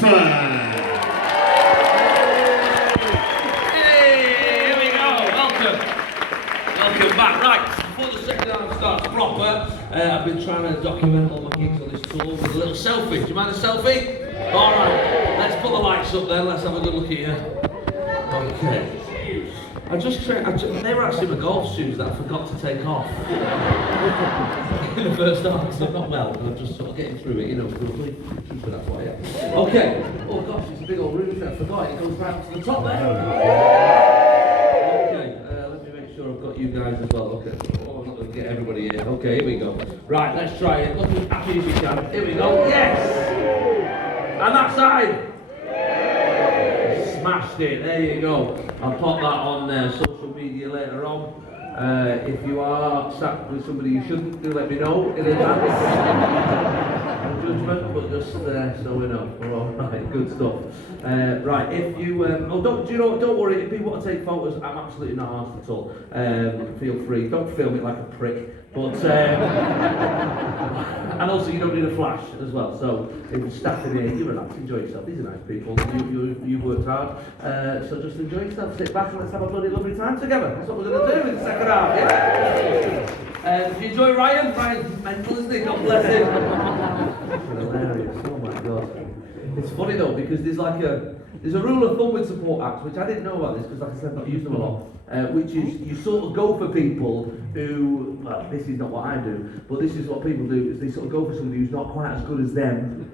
Manford. Hey, here we go. Welcome back. Right, before the second half starts proper, I've been trying to document all my gigs on this tour with a little selfie. Do you mind a selfie? All right, let's put the lights up then. Let's have a good look at you. Okay. They were actually my golf shoes that I forgot to take off in the first half because I'm not well and I'm just sort of getting through it, you know, roughly. That's why, yeah. Okay. Oh gosh, it's a big old room. I forgot. It goes right up to the top there. Okay. Let me make sure I've got you guys as well. Okay. Oh, I'm not going to get everybody here. Okay, here we go. Right, let's try it. Look as happy as you can. Here we go. Yes. And that side. Smashed it, there you go. I'll pop that on social media later on. If you are sat with somebody you shouldn't, do let me know in advance. No judgment, but just so we know. Alright, good stuff. Right, if you don't worry, if people want to take photos, I'm absolutely not arsed at all. Feel free, don't film it like a prick. But and also you don't need a flash as well. So if you're staff in here, you relax, enjoy yourself. These are nice people. You've worked hard. So just enjoy yourself, sit back and let's have a bloody lovely time together. That's what we're going to do in the second half, yeah? Do you enjoy Ryan? Ryan's mental, isn't he? God bless him. Hilarious, oh my god. It's funny though, because there's a rule of thumb with support acts, which I didn't know about this, because like I said, I've not used them a lot, which is you sort of go for people who, well, this is not what I do, but this is what people do, is they sort of go for somebody who's not quite as good as them,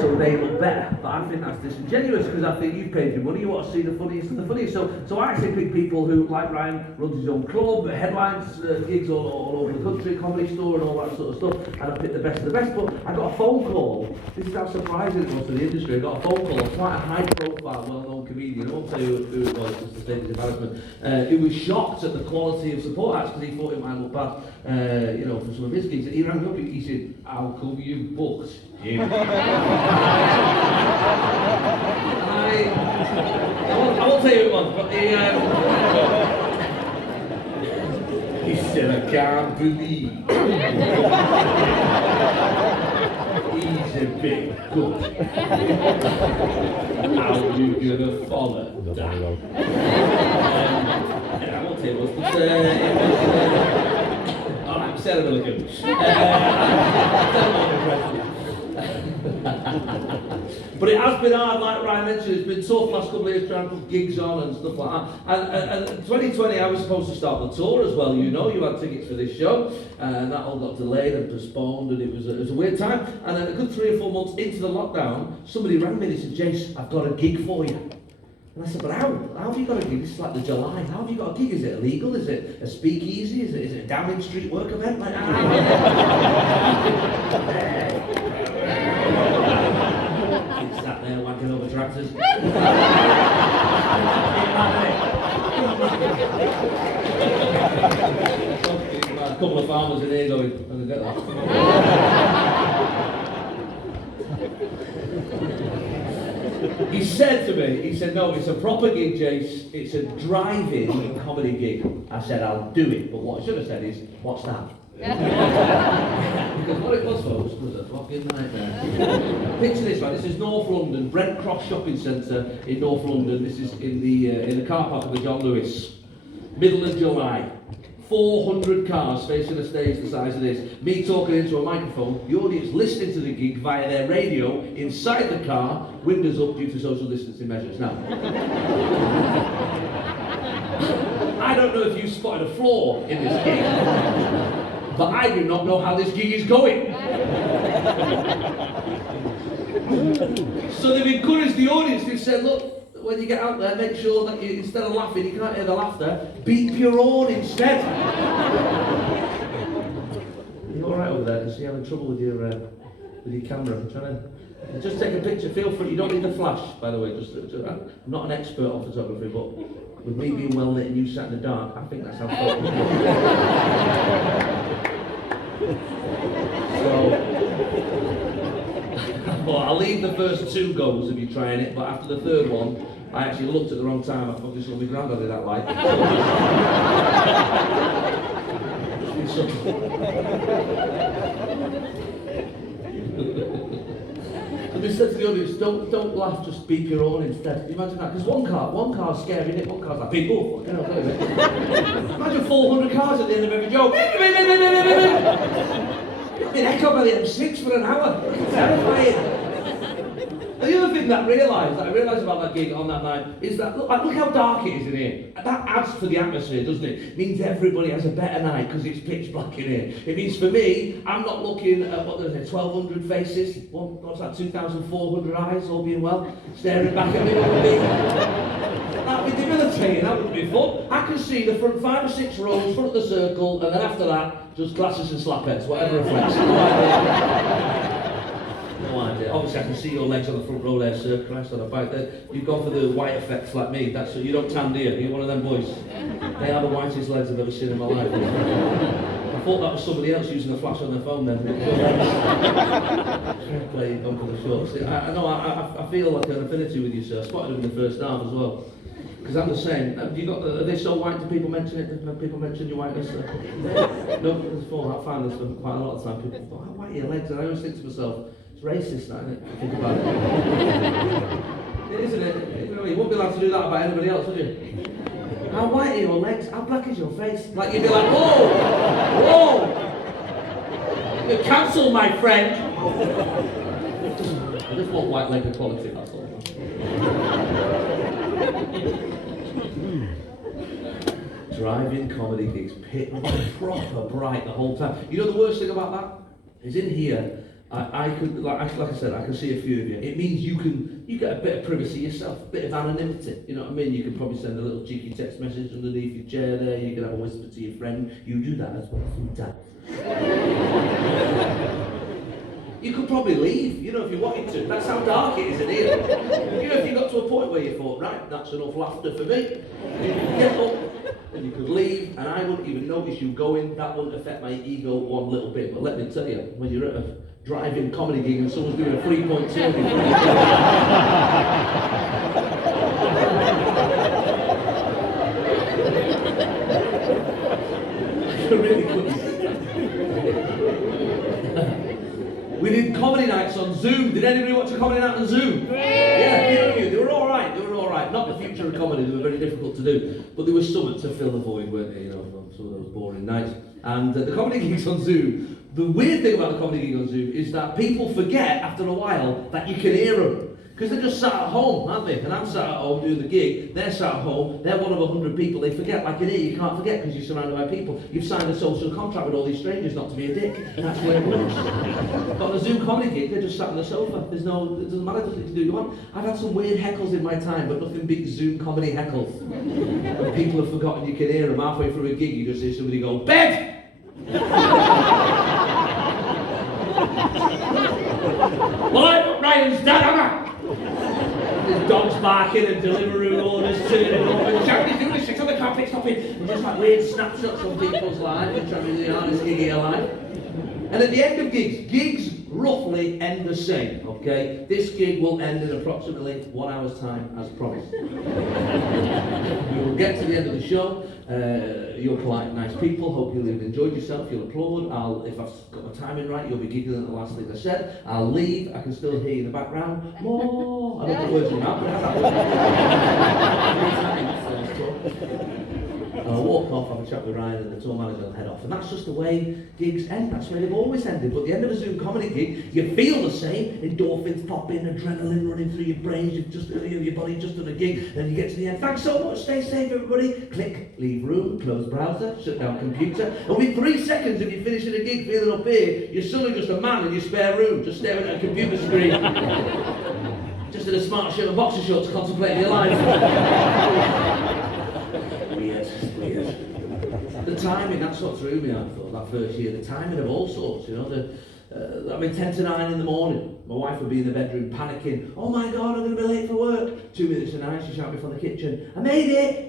so they look better. But I think that's disingenuous, because I think you've paid your money, you want to see the funniest of the funniest. So I actually pick people who, like Ryan, runs his own club, headlines, gigs all over the country, comedy store and all that sort of stuff, and I pick the best of the best. But I got a phone call, this is how surprising it was to the industry, I got a phone call of quite a high profile, well-known comedian, I won't tell you who it was, just to save his embarrassment, who was shocked at the quality of support acts, because he thought it might look bad, you know, for some of his gigs. And he rang me up, he said, how come you booked him? I won't tell you who it was, but he said, I can't believe he's a bit good. How you gonna follow that? Yeah, I won't tell you who it was, but alright, Sarah Milligan. But it has been hard, like Ryan mentioned, it's been tough last couple of years trying to put gigs on and stuff like that. And 2020 I was supposed to start the tour as well, you know, you had tickets for this show, and that all got delayed and postponed, and it was a weird time. And then a good 3 or 4 months into the lockdown, somebody rang me and he said, Jace, I've got a gig for you. And I said, but how have you got a gig? This is like the July. How have you got a gig? Is it illegal? Is it a speakeasy? Is it a Downing Street work event? Like, he's sat there wanking over tractors. A couple of farmers in here going, I'm going to get that. He said to me, he said, no, it's a proper gig, Jace. It's a drive-in comedy gig. I said, I'll do it. But what I should have said is, what's that? Because what it was, folks, was a fucking nightmare. Picture this, right? This is North London, Brent Cross Shopping Centre in North London. This is in the car park of the John Lewis. Middle of July. 400 cars facing a stage the size of this. Me talking into a microphone, the audience listening to the gig via their radio inside the car, windows up due to social distancing measures. Now, I don't know if you spotted a flaw in this gig, but I do not know how this gig is going. So they've encouraged the audience, they've said, look, when you get out there, make sure that you, instead of laughing, you can't hear the laughter, beep your horn instead. You alright over there? Is you having trouble with your camera? I'm trying to just take a picture. Feel free. You don't need the flash, by the way. I'm not an expert on photography, but with me being well lit and you sat in the dark, I think that's how photos Well, I'll leave the first 2 goes of you trying it, but after the 3rd one, I actually looked at the wrong time. I probably saw my granddad in that light. They said to the audience, don't laugh, just beep your own instead. Can you imagine that? Because one car's scary, isn't it? One car's like, beep, oh, you know, imagine 400 cars at the end of every joke. Beep, beep, beep, beep, beep, beep, beep. Been echoed by the M6 for an hour. Terrifying. And the other thing that I realised about that gig on that night is that, look how dark it is in here. That adds to the atmosphere, doesn't it? It means everybody has a better night because it's pitch black in here. It means for me, I'm not looking at, 1,200 faces, what's that, 2,400 eyes, all being well, staring back at me. That'd be debilitating, that wouldn't be fun. I can see the front 5 or 6 rows, front of the circle, and then after that, just glasses and slapheads, whatever reflects. No idea. No idea. Obviously, I can see your legs on the front row there, sir. Christ on a bike there. You've gone for the white effects like me. That's you don't tan, do you? You're one of them boys. They are the whitest legs I've ever seen in my life. I thought that was somebody else using a flash on their phone then. Play on for the shorts. I feel like an affinity with you, sir. I spotted them in the first half as well. Because I'm the same. Are they so white? Do people mention it? Do people mention your whiteness? No, there's I find this quite a lot of time. People go, how white are your legs? And I always think to myself, it's racist, isn't it? Think about it. Isn't it? You wouldn't be allowed to do that about anybody else, would you? How white are your legs? How black is your face? Like you'd be like, whoa! Whoa! You're cancelled, my friend! I just want white leg equality, that's all. Driving comedy gigs, proper bright the whole time. You know the worst thing about that? Is in here, I could, like I said, I can see a few of you. It means you get a bit of privacy yourself, a bit of anonymity. You know what I mean? You can probably send a little cheeky text message underneath your chair there. You can have a whisper to your friend. You do that as well sometimes. You could probably leave, you know, if you wanted to. That's how dark it is in here. You know, if you got to a point where you thought, right, that's enough laughter for me, you could get up and you could leave, and I wouldn't even notice you going. That wouldn't affect my ego one little bit. But let me tell you, when you're at a drive-in comedy gig and someone's doing a 3.2, you really couldn't. We did comedy nights on Zoom. Did anybody watch a comedy night on Zoom? Yeah, they were all right. Not the future of comedy. They were very difficult to do, but there was something to fill the void, weren't they? You know, from some of those boring nights. And the comedy gigs on Zoom. The weird thing about the comedy gig on Zoom is that people forget after a while that you can hear them. Because they're just sat at home, aren't they? And I'm sat at home doing the gig, they're sat at home, they're one of 100 people, they forget. Like in here, you can't forget because you're surrounded by people. You've signed a social contract with all these strangers not to be a dick. That's where it works. But on a Zoom comedy gig, they're just sat on the sofa. It doesn't matter, does it, to do you want. I've had some weird heckles in my time, but nothing beats Zoom comedy heckles. When people have forgotten you can hear them halfway through a gig, you just hear somebody go, bed! Well, Ryan's dad, am I? There's dogs barking and delivery orders turning up and shouting, doing this, on the carpet, stop it. And just like weird snapshots on people's lives and trying to be the hardest gig of your life. And at the end of gigs roughly end the same, okay? This gig will end in approximately 1 hour's time, as promised. We will get to the end of the show. You're polite, nice people. Hope you'll have enjoyed yourself. You'll applaud. If I've got my timing right, you'll be giggling at the last thing I said. I'll leave. I can still hear you in the background. More. I don't know words in my mouth, but that's I'll walk off, have a chat with Ryan, and the tour manager will head off. And that's just the way gigs end. That's the way they've always ended. But at the end of a Zoom comedy gig, you feel the same. Endorphins pop in, adrenaline running through your brains. Your body just done a gig. Then you get to the end. Thanks so much. Stay safe, everybody. Click, leave room, close browser, shut down computer. And with 3 seconds of you finishing a gig, feeling up here, you're suddenly just a man in your spare room, just staring at a computer screen. Just in a smart shirt and boxer shorts, contemplating your life. Weird. The timing, that's what threw me, I thought, that first year. The timing of all sorts, you know. 10 to 9 in the morning. My wife would be in the bedroom panicking. Oh my God, I'm going to be late for work. 2 minutes to 9, she shouted me from the kitchen, I made it!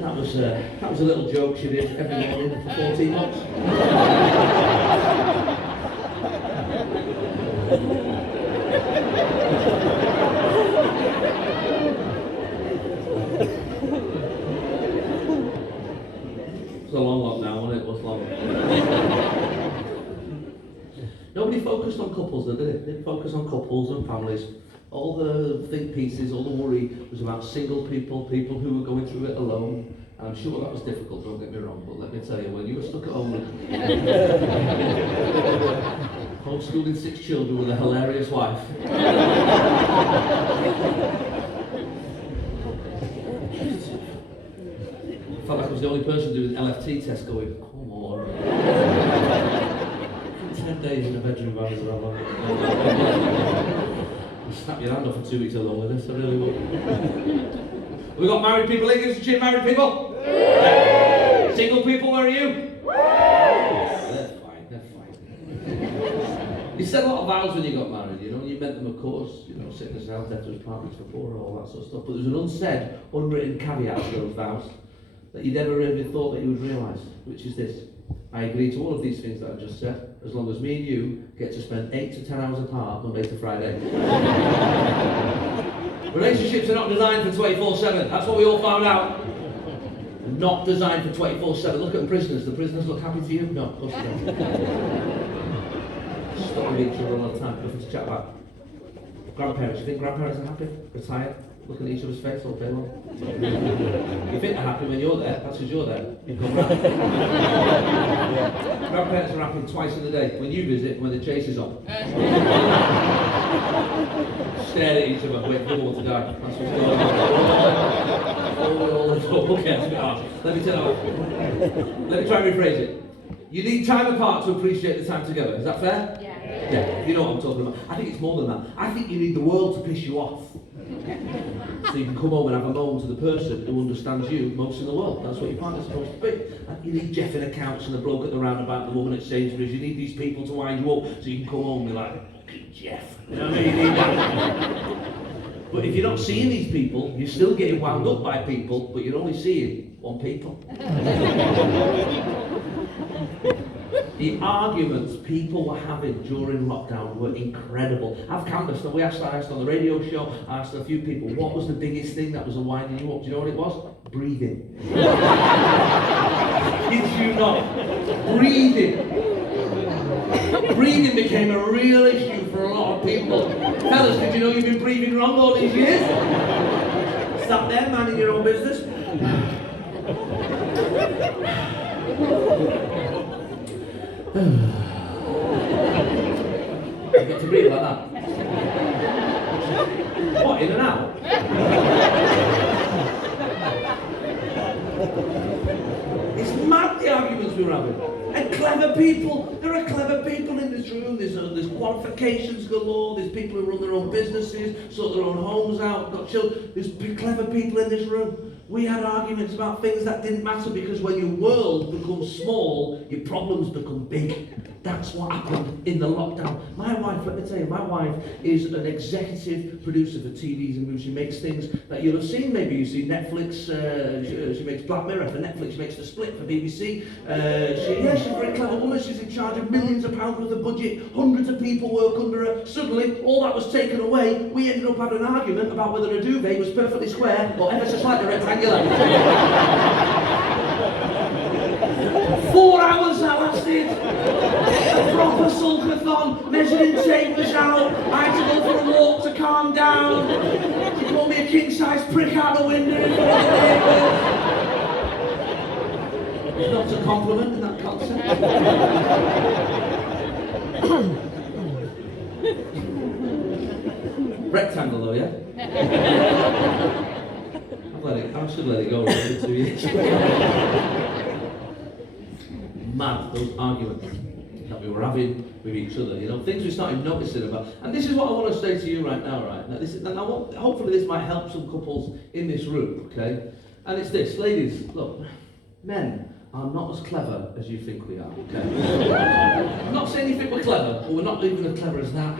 That was a little joke she did every morning for 14 months. It was a long lockdown, wasn't it? It was long. Nobody only focused on couples, did it? It didn't focus on couples and families. All the think pieces, all the worry was about single people, people who were going through it alone. And I'm sure that was difficult, don't get me wrong, but let me tell you, when you were stuck at home homeschooling 6 children with a hilarious wife, I felt like I was the only person doing an LFT test going, come on. 10 days in a bedroom by myself. I'll snap your hand off for 2 weeks of loneliness, I really would. We got married people here, give us a cheer, married people. Yay! Single people, where are you? They're fine. You said a lot of vows when you got married, you know, you meant them, of course, you know, sickness, health, death, partners for poor, all that sort of stuff. But there's an unsaid, unwritten caveat to those vows that you never really thought that you would realise, which is this. I agree to all of these things that I've just said, as long as me and you get to spend 8 to 10 hours apart Monday to Friday. Relationships are not designed for 24/7, that's what we all found out. They're not designed for 24/7. Look at the prisoners look happy to you? No, of course they don't. Stop with each other all the time, nothing to chat about. Grandparents, you think grandparents are happy? Retired? Looking at each other's face all day long? You think they're happy when you're there, that's because you're there. You come round. Grandparents are happy twice in a day, when you visit and when the chase is on. Stare at each other, wait for them all to die. That's what's going on. Okay, let me tell you. Let me try and rephrase it. You need time apart to appreciate the time together. Is that fair? Yeah, you know what I'm talking about. I think it's more than that. I think you need the world to piss you off. So you can come home and have a moment to the person who understands you most in the world. That's what your partner's supposed to be. You need Jeff in accounts and the bloke at the roundabout, the woman at Sainsbury's. You need these people to wind you up so you can come home and be like, Jeff. You know what I mean? You need that. But if you're not seeing these people, you're still getting wound up by people, but you're only seeing one people. The arguments people were having during lockdown were incredible. I've canvassed, and I asked on the radio show, I asked a few people, what was the biggest thing that was winding you up? Do you know what it was? Breathing. Did you not? Breathing. Breathing became a real issue for a lot of people. Fellas, did you know you've been breathing wrong all these years? Stop there, minding your own business. You get to breathe like that. What, in and out? It's mad, the arguments we were having. And clever people, there are clever people in this room, there's qualifications galore, there's people who run their own businesses, sort their own homes out, got children, there's clever people in this room. We had arguments about things that didn't matter because when your world becomes small, your problems become big. That's what happened in the lockdown. My wife, let me tell you, my wife is an executive producer for TVs and movies. She makes things that you'll have seen. Maybe you've seen Netflix. She makes Black Mirror for Netflix. She makes The Split for BBC. She's a very clever woman. She's in charge of millions of pounds worth of budget. Hundreds of people work under her. Suddenly, all that was taken away. We ended up having an argument about whether a duvet was perfectly square or ever so slightly rectangular. 4 hours that lasted. A proper sulkathon, measuring tape was out. I had to go for a walk to calm down. She called me a king-size prick out the window in front of the neighbours. It's not a compliment in that concept. Rectangle though, yeah? I should let it go for 2 years. Mad, those arguments that we were having with each other, you know, things we started noticing about. And this is what I want to say to you right now, right? Hopefully this might help some couples in this room, okay? And it's this, ladies, look, men are not as clever as you think we are, okay? I'm not saying you think we're clever, but we're not even as clever as that.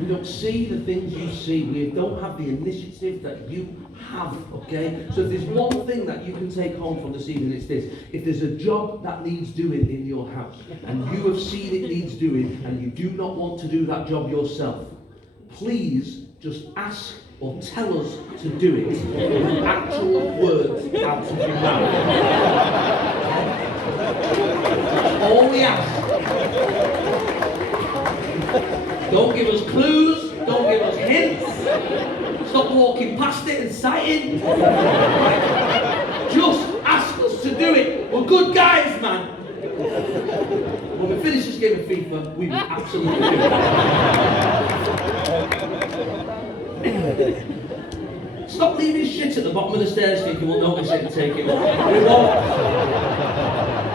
We don't see the things you see. We don't have the initiative that you have, okay? So if there's one thing that you can take home from this evening, it's this. If there's a job that needs doing in your house, and you have seen it needs doing, and you do not want to do that job yourself, please just ask or tell us to do it with actual words out of your mouth. All we ask. Don't give us clues, don't give us hints. Stop walking past it and sighting. Just ask us to do it. We're good guys, man. When we finish this game of FIFA, we will absolutely do it. Stop leaving shit at the bottom of the stairs thinking we'll notice it and take it. We won't.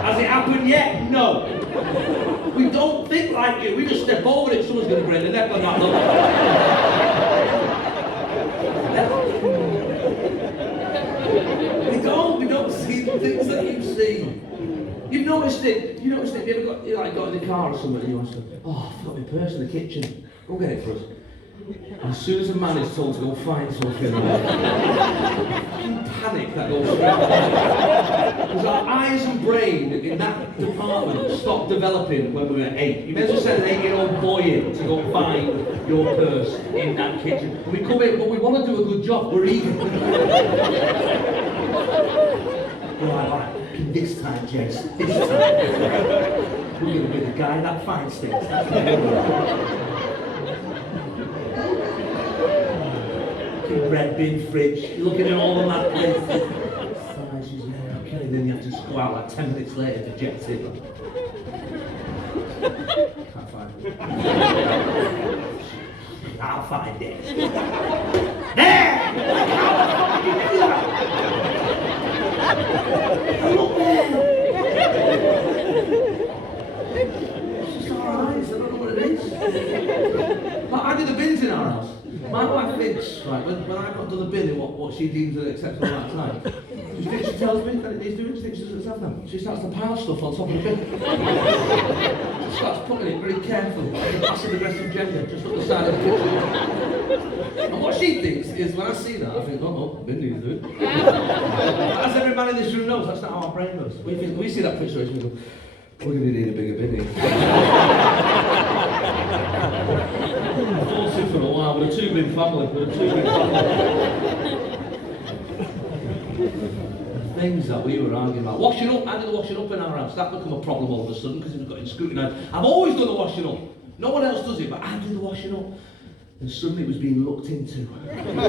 Has it happened yet? No. We don't think like you. We just step over it, someone's going to break the neck on that. We don't see the things that you see. You've noticed it. You noticed it. Have you ever got in the car or something and you ask them, oh, I've got my purse in the kitchen. Go get it for us. And as soon as a man is told to go find something, panic that goes through. Because our eyes and brain in that department stopped developing when we were 8. You may as well send an 8-year-old boy in to go find your purse in that kitchen. And we come in, but we want to do a good job. We're eating. All right. This time, Jess. This time. We're going to be the guy that finds things. Red bin fridge, you're looking at all the mad places. Sizes, yeah, okay, then you have to just go out like 10 minutes later to jet it. Can't find it. I'll find it. There! How the fuck did you do that? Look there! It's just our eyes, I don't know what it is. Like, I do the bins in our house. My wife thinks, right, when I've not done the bin in what she deems an acceptable amount of time, she tells me that it needs doing, she thinks she doesn't have them. She starts to pile stuff on top of the bin. She starts putting it very carefully, like a passive-aggressive gender, just up the side of the kitchen. And what she thinks is, when I see that, I think, oh, bin needs doing. As every man in this room knows, that's not how our brain goes. We see that situation, we go, we're going to need a bigger bin here. For a while, we're a two-bin family. Things that we were arguing about. Washing up, I did the washing up in our house. That became a problem all of a sudden because we've got scrutinised. I've always done the washing up. No one else does it, but I do the washing up. And suddenly it was being looked into. Am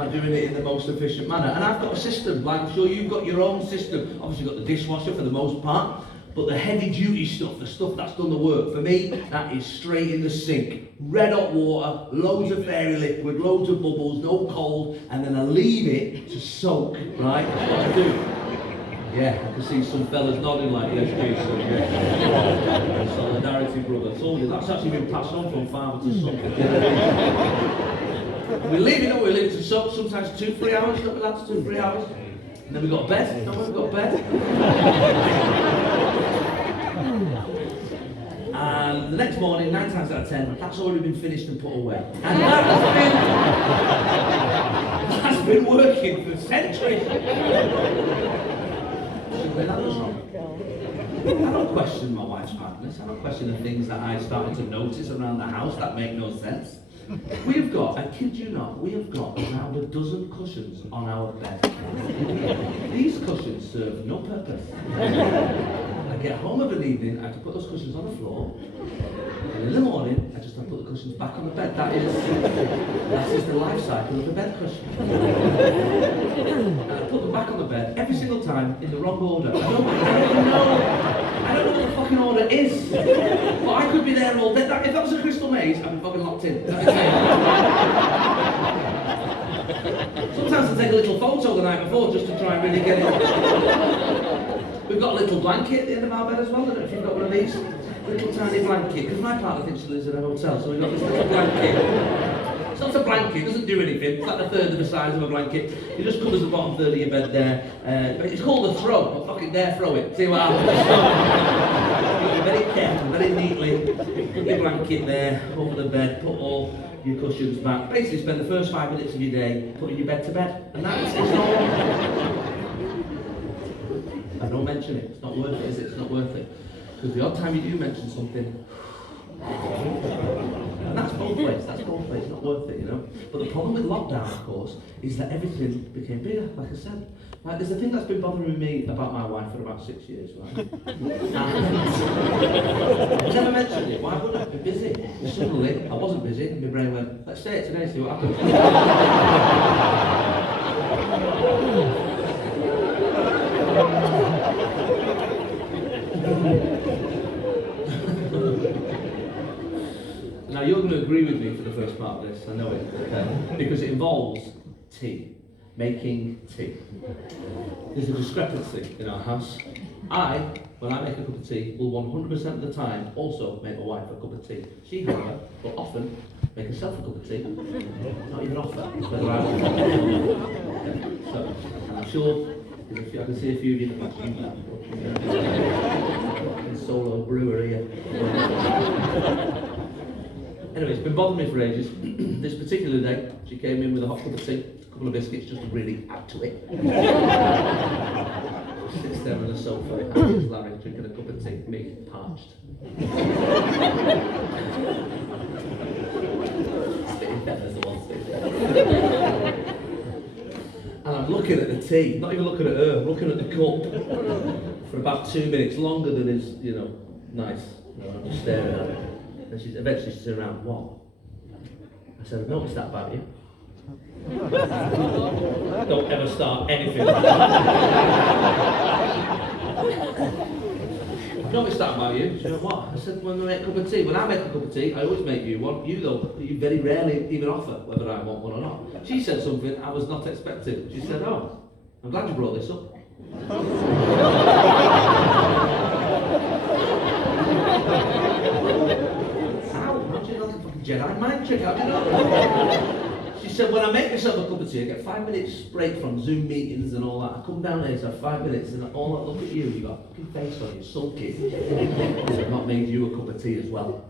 I doing it in the most efficient manner? And I've got a system, like I'm sure you've got your own system. Obviously you've got the dishwasher for the most part. But the heavy duty stuff, the stuff that's done the work, for me, that is straight in the sink. Red hot water, loads of fairy liquid, loads of bubbles, no cold, and then I leave it to soak, right? That's what I do. Yeah, I can see some fellas nodding like yes, Jason, yeah. Solidarity, brother. I told you, that's actually been passed on from father to son. We leave it to soak, sometimes 2-3 hours, don't we, lads? 2-3 hours. And then we got bed, don't we? We've got bed. And the next morning, 9 times out of 10, that's already been finished and put away. And that's been working for centuries. That was wrong. I don't question my wife's madness. I don't question the things that I started to notice around the house that make no sense. We've got, I kid you not, we have got around a dozen cushions on our bed. These cushions serve no purpose. I get home of an evening, I have to put those cushions on the floor, and in the morning, I just have to put the cushions back on the bed. That is the life cycle of the bed cushion. And I put them back on the bed every single time in the wrong order. I don't know what the fucking order is. But I could be there all day. If that was a crystal maze, I'd be fucking locked in. Sometimes I take a little photo the night before just to try and really get it. We've got a little blanket at the end of our bed as well. I don't know if you've got one of these. Little tiny blanket. Because my partner thinks she lives in a hotel, so we've got this little blanket. It's not a blanket, it doesn't do anything. It's like a third of the size of a blanket. It just covers the bottom third of your bed there. It's called a throw, but fucking dare throw it. See what happens. Very careful, very neatly. Put your blanket there, over the bed, put all your cushions back. Basically spend the first 5 minutes of your day putting your bed to bed. And that's all. I don't mention it, it's not worth it, is it? It's not worth it. Because the odd time you do mention something, and that's both ways, not worth it, you know. But the problem with lockdown, of course, is that everything became bigger, like I said. Like, there's a thing that's been bothering me about my wife for about 6 years, right? I've never mentioned it. Why would I be busy? And suddenly, I wasn't busy, and my brain went, let's say it today, see what happens. Now, you're going to agree with me for the first part of this, I know it, because it involves tea. Making tea. There's a discrepancy in our house. When I make a cup of tea, will 100% of the time also make my wife a cup of tea. She, however, will often make herself a cup of tea. Not even offer, whether I want. So, I'm sure, I can see a few of you in solo brewer here. Anyway, it's been bothering me for ages. This particular day, she came in with a hot cup of tea, a couple of biscuits just to really add to it. She sits there on the sofa, and here's Larry drinking a cup of tea, me parched. Spitting peppers the one spitting. And I'm looking at the tea, not even looking at her, I'm looking at the cup for about 2 minutes, longer than is, nice. I'm just staring at it. And eventually she turned around, what? I said, I've noticed that about you. Don't ever start anything. I've noticed that about you. She went, what? I said, when I make a cup of tea, when I make a cup of tea, I always make you one. You though, you very rarely even offer whether I want one or not. She said something I was not expecting. She said, oh, I'm glad you brought this up. Jedi mind trick, how do you know? She said, when I make myself a cup of tea, I get 5 minutes break from Zoom meetings and all that. I come down here, so I have 5 minutes, and all I look at you, you've got a fucking face on you, sulky. I've not made you a cup of tea as well.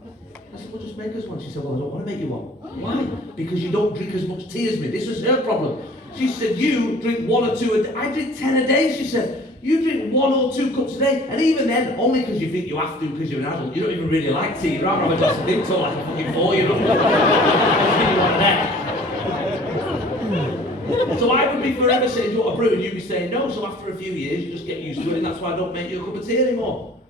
I said, well, just make us one. She said, well, I don't want to make you one. Why? Because you don't drink as much tea as me. This was her problem. She said, you drink 1 or 2 a day. I drink 10 a day, she said. You drink 1 or 2 cups a day, and even then, only because you think you have to, because you're an adult. You don't even really like tea. You'd rather have a glass of Vimto like a fucking 4-year-old. So I would be forever saying, do you want a brew? And you'd be saying no. So after a few years, you just get used to it, and that's why I don't make you a cup of tea anymore.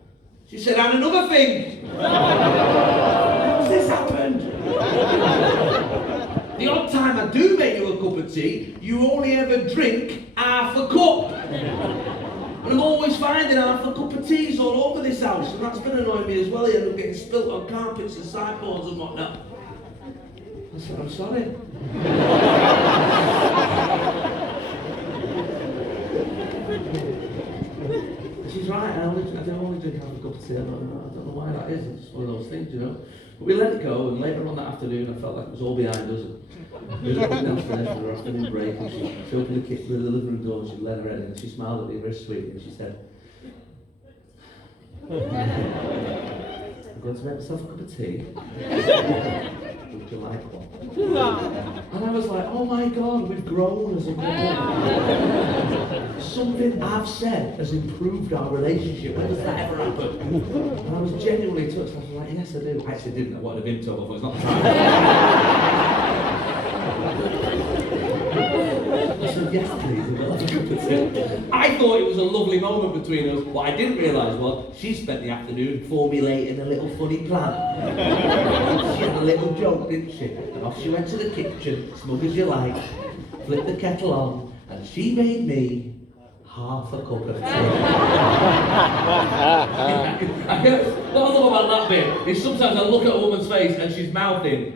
She said, and another thing. How's this happened? The odd time I do make you a cup of tea, you only ever drink half a cup. And I'm always finding half a cup of teas all over this house, and that's been annoying me as well. You end up getting spilt on carpets and sideboards and whatnot. I said, I'm sorry. She's right, I do only drink half a cup of tea. I don't know why that is, it's just one of those things, But we let it go, and later on that afternoon I felt like it was all behind us. We were looking downstairs for her afternoon break, and she opened the living room door and she let her head in, and she smiled at me very sweetly, and she said, I'm going to make myself a cup of tea. Would you like one? And I was like, oh my God, we've grown as a couple. Something I've said has improved our relationship. When does that ever happen? And I was genuinely touched. I was like, yes, I do. I actually didn't. I wanted a Vimto, but it's not the time. I said, yes, please. I thought it was a lovely moment between us. What I didn't realise was she spent the afternoon formulating a little funny plan. She had a little joke, didn't she? And off she went to the kitchen, smug as you like, flipped the kettle on, and she made me half a cup of tea. What I love about that bit is sometimes I look at a woman's face and she's mouthing.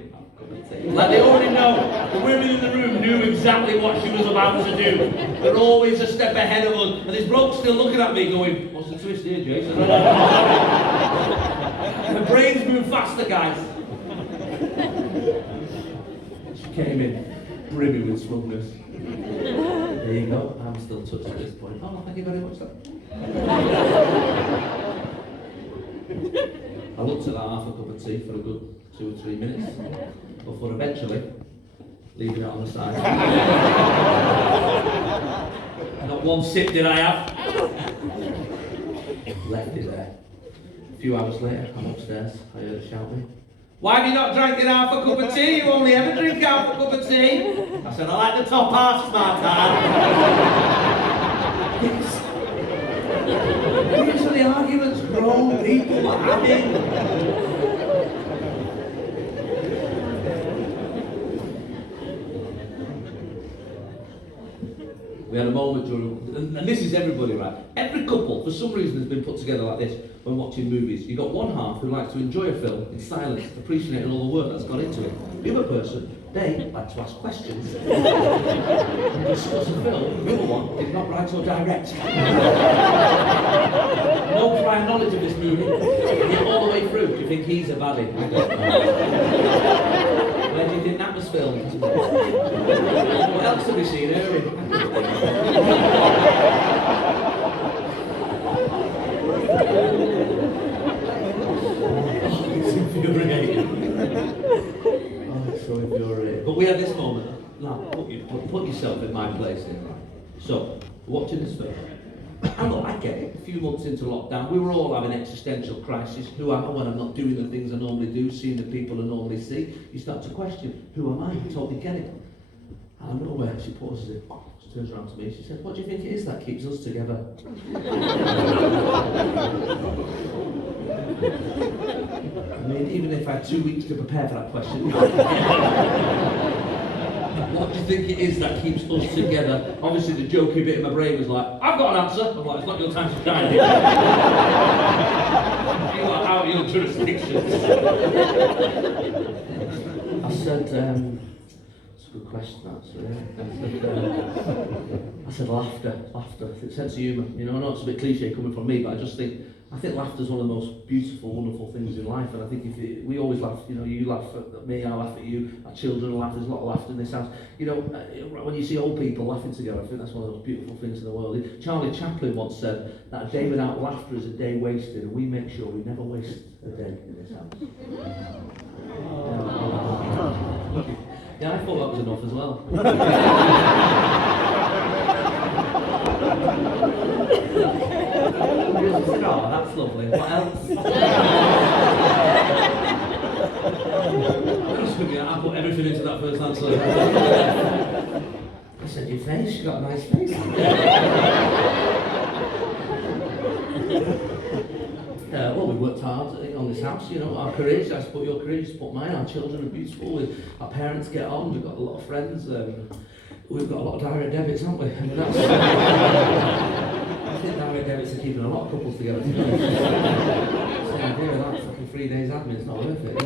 Like they already know, the women in the room knew exactly what she was about to do. They're always a step ahead of us, and this bloke's still looking at me going, what's the twist here, Jason? The brains move faster, guys. She came in, brimming with smugness. There you go, I'm still touched at this point. Oh, thank you very much, sir. I looked at that half a cup of tea for a good 2 or 3 minutes, before eventually leaving it on the side. Not one sip did I have. Left it there. A few hours later, I'm upstairs. I heard her shout me, why have you not drank half a cup of tea? You only ever drink half a cup of tea. I said, I like the top half, smart These are the arguments grown people are having. We had a moment during, and this is everybody, right? Every couple, for some reason, has been put together like this when watching movies. You've got one half who likes to enjoy a film in silence, appreciating all the work that's gone into it. The other person, they like to ask questions and discuss a film. The other one did not write or direct. No prior knowledge of this movie. Yet all the way through, do you think he's a baddie? Where do you think that was filmed? What else have we seen earlier? It's infuriating. It's so infuriating. But we had this moment. Now, put yourself in my place here, right? So, watching this film. And look, I get it. A few months into lockdown, we were all having existential crisis. Who am I when I'm not doing the things I normally do, seeing the people I normally see? You start to question, who am I? You totally get it. Out of nowhere, she pauses it. She turns around to me, she says, what do you think it is that keeps us together? I mean, even if I had 2 weeks to prepare for that question. What do you think it is that keeps us together? Obviously the jokey bit in my brain was like, I've got an answer. I'm like, it's not your time to shine. You are out of your jurisdiction. I said, it's a good question actually. I said laughter, sense of humour. You know, I know it's a bit cliche coming from me, but I think laughter is one of the most beautiful, wonderful things in life, and I think we always laugh. You know, you laugh at me, I laugh at you, our children laugh. There's a lot of laughter in this house. You know, when you see old people laughing together, I think that's one of those beautiful things in the world. Charlie Chaplin once said that a day without laughter is a day wasted, and we make sure we never waste a day in this house. Yeah, I thought that was enough as well. Oh, that's lovely. What else? I put everything into that first answer. I said, your face, you've got a nice face. Well, we worked hard on this house, you know, our careers. I support your career, you support mine. Our children are beautiful. Our parents get on. We've got a lot of friends. We've got a lot of direct debits, haven't we? I mean, that's, I think direct debits are keeping a lot of couples together. Same idea with that fucking 3 days admin, it's not worth it.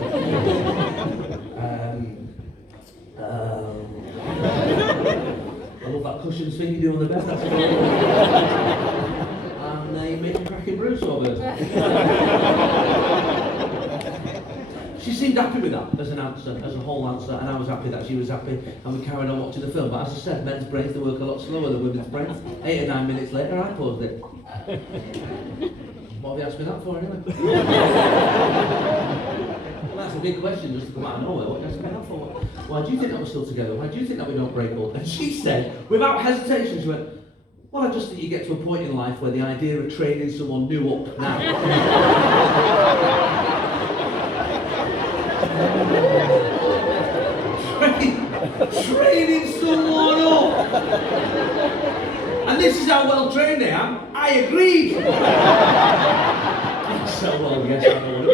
I love that cushions thing you do on the bed. That's great. And you make a cracking brew, so She seemed happy with that as an answer, as a whole answer, and I was happy that she was happy, and we carried on watching the film. But as I said, men's brains, they work a lot slower than women's brains. 8 or 9 minutes later, I paused it. What have you asked me that for, anyway? Well, that's a big question, just to come out of nowhere. What have you asked me that for? Why do you think that we're still together? Why do you think that we don't break up? And she said, without hesitation, she went, well, I just think you get to a point in life where the idea of training someone new up now. Training someone up! And this is how well trained I am. I agreed! So well, yes, I know.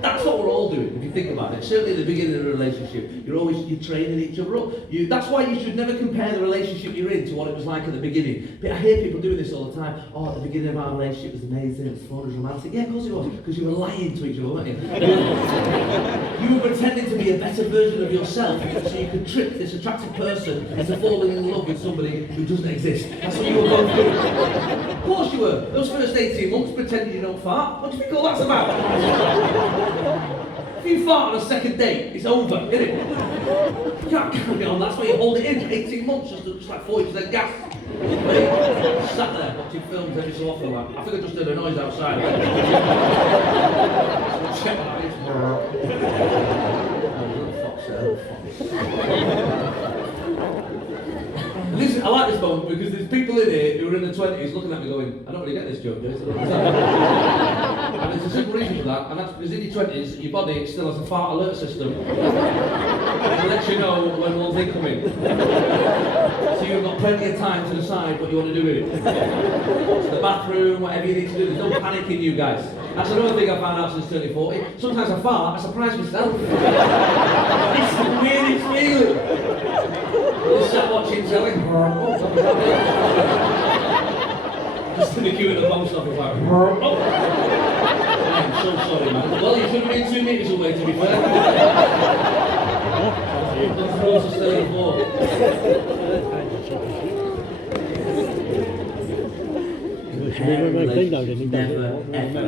That's what we're all doing, if you think about it. Certainly at the beginning of a relationship, you're training each other up. That's why you should never compare the relationship you're in to what it was like at the beginning. But I hear people doing this all the time. Oh, at the beginning of our relationship it was amazing, it was fun, it was romantic. Yeah, of course it was, because you were lying to each other, weren't you? You were pretending to be a better version of yourself so you could trick this attractive person into falling in love with somebody who doesn't exist. That's what you were both doing. Of course you were. Those first 18 months pretending you don't fart. What do you think all that's about? If you fart on a second date, it's over, isn't it? You can't carry on, that's why you hold it in. 18 months, just like 40% gas. Sat there watching films every so often, like, I think I just heard a noise outside. Check that, it's Listen, I like this moment because there's people in here who are in their 20s looking at me going, I don't really get this joke, do I? And there's a simple reason for that, and that's because in your 20s, your body still has a fart alert system. It lets you know when one's incoming. So you've got plenty of time to decide what you want to do with it. To the bathroom, whatever you need to do. There's no panicking, you guys. That's another thing I found out since turning 40. Sometimes I fart, I surprise myself. It's the weirdest feeling. Just sat watching telly. Just in the queue at the post office, like, oh. I'm so sorry, man. Well, you should have been 2 metres away, to be fair. The throats are still in four. Never, ever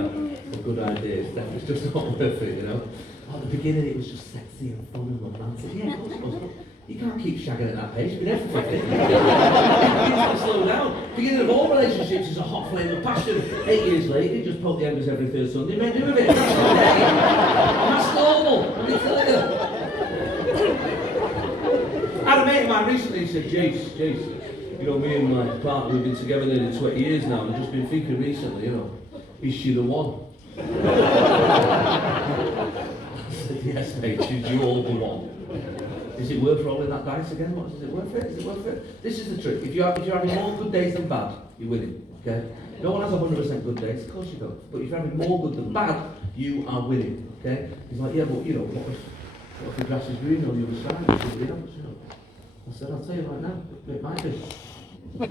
a good idea. It's just not worth it, you know. At the beginning, it was just sexy and fun and romantic. Yeah, of course it was. You can't keep shagging at that pace. You've been there for 50. You need to slow down. Beginning of all relationships is a hot flame of passion. 8 years later, you just poke the embers every third Sunday. Make do with it. That's okay. That's normal. Let me tell you. I had a mate of mine recently said, Jace, you know, me and my partner, we've been together nearly 20 years now, and I've just been thinking recently, you know, is she the one? I said, yes, mate, she's you all the one. Is it worth rolling that dice again? Is it worth it? Is it worth it? This is the trick. If you're having more good days than bad, you're winning. Okay? No one has 100% good days. Of course you don't. But if you're having more good than bad, you are winning. Okay? He's like, yeah, but you know, what if the grass is green on the other side? You know? I said, I'll tell you right now, it might be. It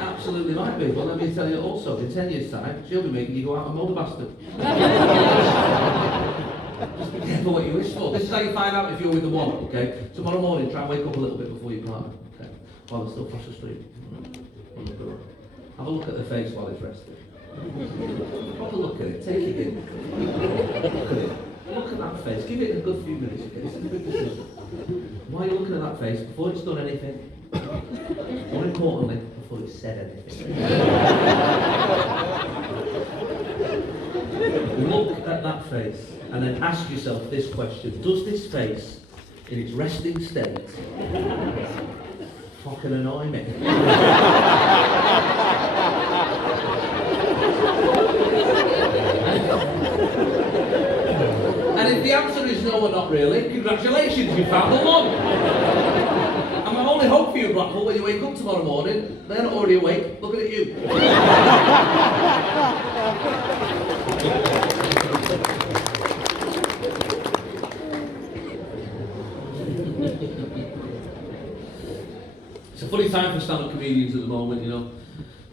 absolutely might be. Well, let me tell you also, in 10 years' time, she'll be making you go out and mow the bastard. Just be careful what you wish for. This is how you find out if you're with the one, okay? Tomorrow morning, try and wake up a little bit before your partner, okay? While they're still across the street. Have a look at their face while it's resting. Have a look at it, take it in. Look at it. Look at that face. Give it a good few minutes, okay? This is a big decision. While you're looking at that face, before it's done anything, more importantly, before it's said anything. Look at that face and then ask yourself this question. Does this face, in its resting state, fucking annoy me? And if the answer is no or not really, congratulations, you found the one. And my only hope for you, Blackpool, when you wake up tomorrow morning, they're not already awake, looking at you. It's a funny time for stand-up comedians at the moment, you know.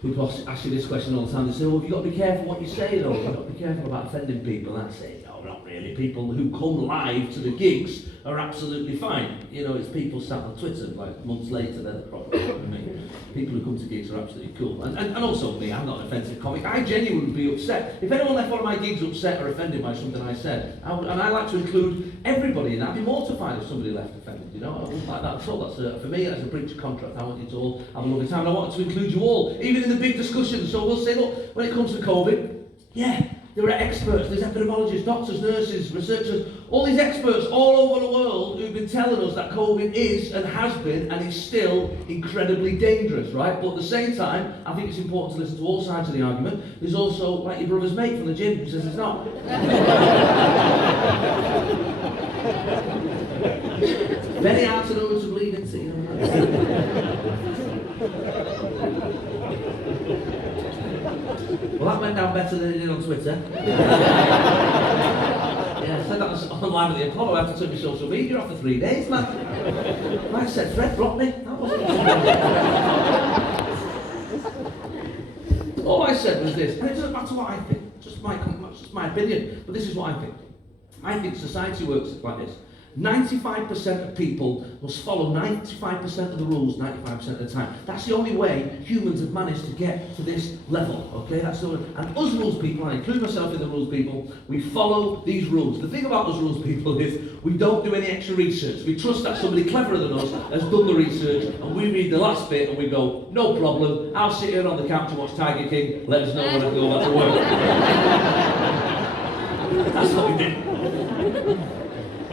People ask you this question all the time. They say, "Oh, have you got to be careful what you say, though? You've got to be careful about offending people." And I say, "No, not really. People who come live to the gigs are absolutely fine. You know, it's people sat on Twitter like months later, they're the problem. I mean, people who come to gigs are absolutely cool. And also me, I'm not an offensive comic. I genuinely would be upset. If anyone left one of my gigs upset or offended by something I said, and I like to include everybody in that. I'd be mortified if somebody left offended, you know. I wouldn't like that at all. That's for me, that's a breach of contract. I want you to all have a lovely time. And I want to include you all, even in the big discussions. So we'll say, look, when it comes to COVID, yeah, there are experts, there's epidemiologists, doctors, nurses, researchers, all these experts all over the world who've been telling us that COVID is and has been and is still incredibly dangerous, right? But at the same time, I think it's important to listen to all sides of the argument. There's also, like your brother's mate from the gym who says it's not. Very hard to know who to bleed into, you know. Well, that went down better than it did on Twitter. Yeah, I said that online with the Apollo. I have to turn my social media off for 3 days, man. Like I said, Fred blocked me. That wasn't all I said was this, and it doesn't matter what I think, just my opinion, but this is what I think. I think society works like this. 95% of people must follow 95% of the rules 95% of the time. That's the only way humans have managed to get to this level, okay? That's the only, and us rules people, I include myself in the rules people, we follow these rules. The thing about us rules people is we don't do any extra research. We trust that somebody cleverer than us has done the research, and we read the last bit and we go, no problem, I'll sit here on the couch and watch Tiger King, let us know when I go back to work. That's what we do.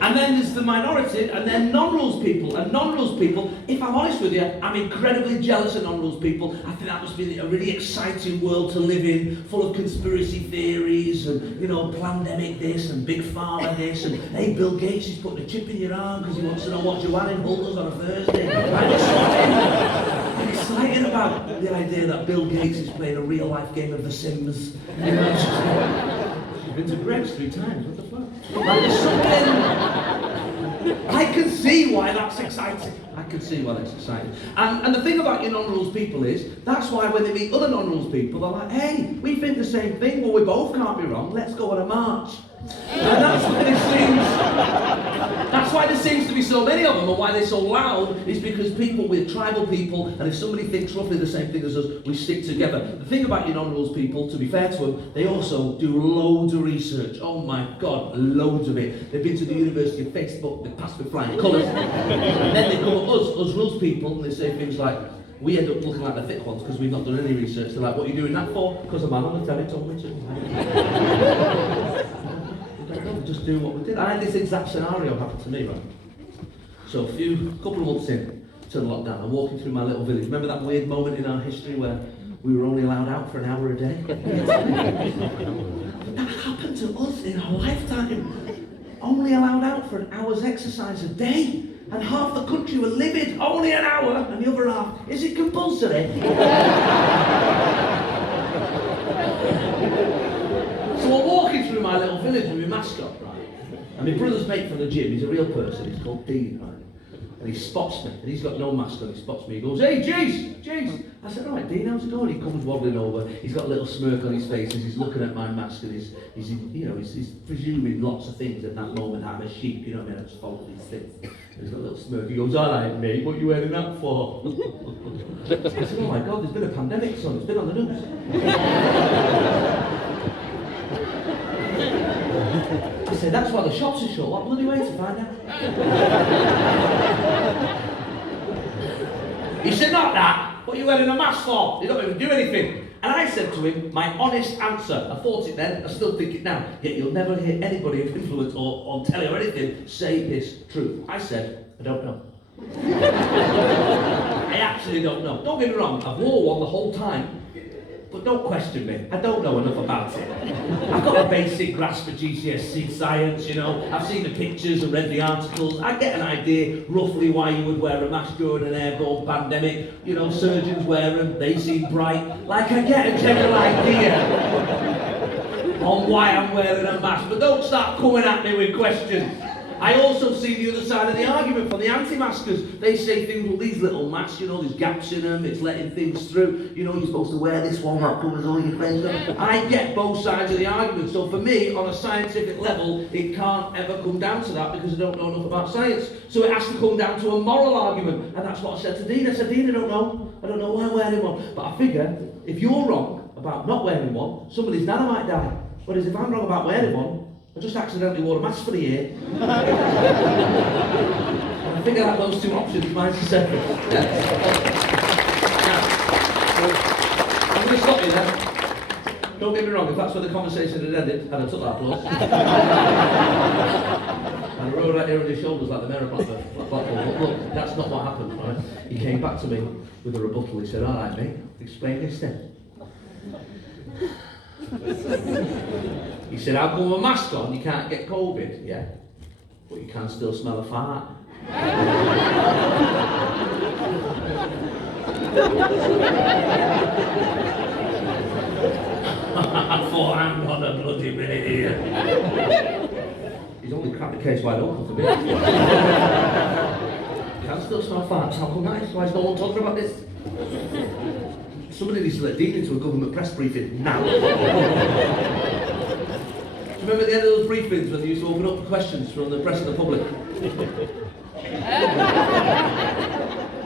And then there's the minority, and then non-rules people. And non-rules people, if I'm honest with you, I'm incredibly jealous of non-rules people. I think that must be a really exciting world to live in, full of conspiracy theories and, you know, pandemic this and big pharma this and, hey, Bill Gates is putting a chip in your arm because he wants to know what Joanne Hull does on a Thursday. I'm excited about the idea that Bill Gates is playing a real-life game of The Sims. You know, I've been to Greg's 3 times, what the fuck? Like, there's something... I can see why that's exciting. I can see why that's exciting. And the thing about your non-rules people is, that's why when they meet other non-rules people, they're like, hey, we think the same thing, well, we both can't be wrong, let's go on a march. And that's why there seems to be so many of them, and why they're so loud, is because people, we're tribal people, and if somebody thinks roughly the same thing as us, we stick together. The thing about your non-rules people, to be fair to them, they also do loads of research. Oh my God, loads of it. They've been to the University of Facebook, they've passed with flying colours, and then they come at us rules people, and they say things like, we end up looking like the thick ones because we've not done any research. They're like, what are you doing that for? Because a man on the telly told me to. Just do what we did. I had this exact scenario happen to me, right? So a couple of months in to the lockdown, I'm walking through my little village. Remember that weird moment in our history where we were only allowed out for an hour a day? That happened to us in our lifetime. Only allowed out for an hour's exercise a day. And half the country were livid, only an hour, and the other half, is it compulsory? So we're walking through my little village with my mascot, right? And my brother's mate from the gym, he's a real person, he's called Dean, right? And he spots me, and he's got no mask on, he spots me, he goes, hey, Jace! I said, all right, Dean, how's it going? He comes waddling over, he's got a little smirk on his face as he's looking at my mask, and he's presuming lots of things at that moment. I'm a sheep, you know what I mean? I just follow these things. And he's got a little smirk, he goes, all right, mate, what are you wearing that for? I said, oh my God, there's been a pandemic, son, it's been on the news. I said, that's why the shops are shut. What bloody way to find out? He said, not that. What are you wearing a mask for? You don't even do anything. And I said to him, my honest answer. I thought it then, I still think it now. Yet you'll never hear anybody of influence or on telly or anything say this truth. I said, I don't know. I actually don't know. Don't get me wrong, I've wore one the whole time. But don't question me, I don't know enough about it. I've got a basic grasp of GCSE science, you know, I've seen the pictures and read the articles, I get an idea roughly why you would wear a mask during an airborne pandemic, you know, surgeons wear them, they seem bright, like I get a general idea on why I'm wearing a mask, but don't start coming at me with questions. I also see the other side of the argument from the anti-maskers. They say things, well, these little masks, you know, there's gaps in them, it's letting things through. You know, you're supposed to wear this one that covers all your face. I get both sides of the argument. So for me, on a scientific level, it can't ever come down to that because I don't know enough about science. So it has to come down to a moral argument. And that's what I said to Dean. I said, Dean, I don't know why I'm wearing one. But I figure, if you're wrong about not wearing one, somebody's nana might die. Whereas if I'm wrong about wearing one, I just accidentally wore a mask for a year. And I figured out those two options, mine's separate. Yeah. Now, I'm going to stop you there. Don't get me wrong, if that's where the conversation had ended, and I took that applause. And I rode right here on his shoulders like the mayor of Blackburn. But look, that's not what happened, right? He came back to me with a rebuttal. He said, all right, mate, explain this then. He said, how come with a mask on you can't get COVID? Yeah, but you can still smell a fart. I thought, hang on a bloody minute here. He's only cracked the case wide open for me. You can still smell farts. How come that is? Why is no one talking about this? Somebody needs to let Dean into a government press briefing now. Do you remember at the end of those briefings when they used to open up for questions from the press and the public?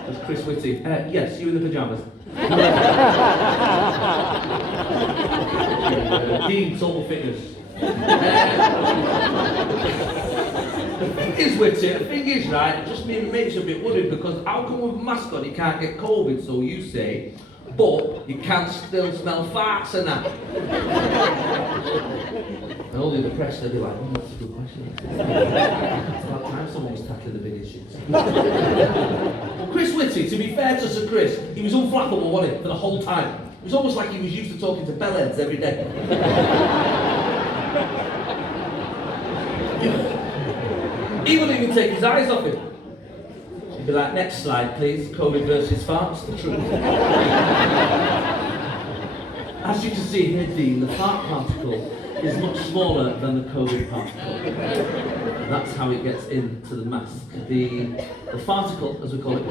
That's Chris Whitty. Yes, you in the pyjamas. Dean, total fitness. The thing is, Whitty, the thing is, right, it just makes you a bit worried because how come with a mask on you can't get COVID? So you say, but you can still smell farts and that. And all the other press, they'd be like, oh, that's a good question. It's about time someone was tackling the big issues. Well, Chris Whitty, to be fair to Sir Chris, he was unflappable, wasn't he, for the whole time. It was almost like he was used to talking to bellheads every day. He wouldn't even take his eyes off him. He'd be like, next slide please, COVID versus farts, the truth. As you can see here, Dean, the fart particle is much smaller than the COVID particle. And that's how it gets into the mask. The farticle, as we call it.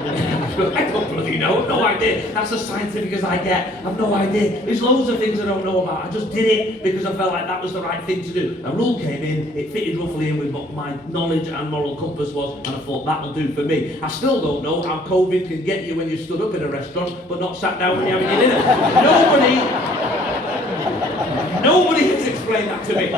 I don't bloody know, no idea. That's as scientific as I get. I've no idea. There's loads of things I don't know about. I just did it because I felt like that was the right thing to do. A rule came in, it fitted roughly in with what my knowledge and moral compass was, and I thought that'll do for me. I still don't know how COVID can get you when you stood up in a restaurant but not sat down when you're having your dinner. Nobody has explained that to me.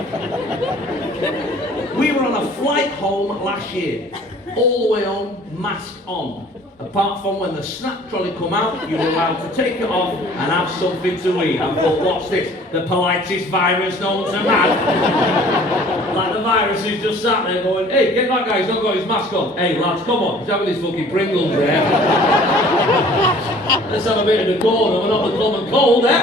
We were on a flight home last year. All the way home, mask on. Apart from when the snack trolley come out, you were allowed to take it off and have something to eat. I thought, what's this? The politest virus known to man. Like the virus is just sat there going, hey, get that guy, he's not got his mask on. Hey lads, come on, he's having his fucking Pringles there. Let's have a bit of the corner, we're not the common cold, eh?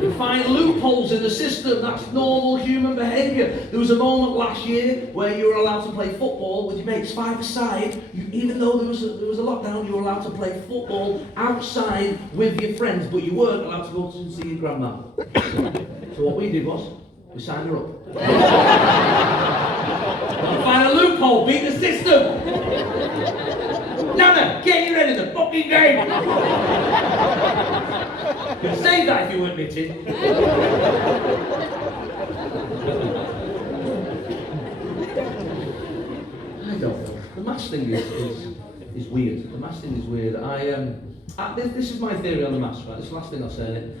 You find loopholes in the system, that's normal human behaviour. There was a moment last year where you were allowed to play football with your mates 5-a-side. Even though there was a lockdown, you were allowed to play football outside with your friends, but you weren't allowed to go to see your grandma. So what we did was, we signed her up. Gotta find a loophole, beat the system! Nana, get your head in the fucking game! You'd say that if you weren't knitting. I don't know. The mask thing is weird. The mask thing is weird. This is my theory on the mask, right? This is the last thing I'll say on it.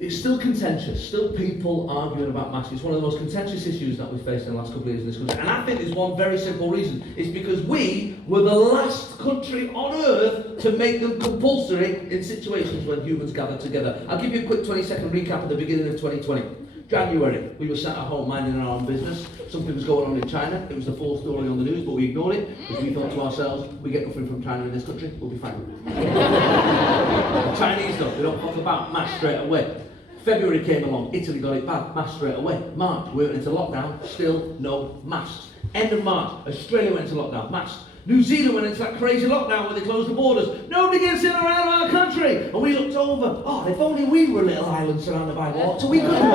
It's still contentious, still people arguing about masks. It's one of the most contentious issues that we've faced in the last couple of years in this country. And I think there's one very simple reason. It's because we were the last country on earth to make them compulsory in situations when humans gather together. I'll give you a quick 20-second recap at the beginning of 2020. January, we were sat at home minding our own business. Something was going on in China. It was the full story on the news, but we ignored it because we thought to ourselves, we get nothing from China in this country, we'll be fine. The Chinese stuff, they don't talk about masks straight away. February came along, Italy got it bad, masks straight away. March, we went into lockdown, still no masks. End of March, Australia went into lockdown, masks. New Zealand went into that crazy lockdown where they closed the borders. Nobody gets in around our country. And we looked over, oh, if only we were a little island surrounded by water, we could do that.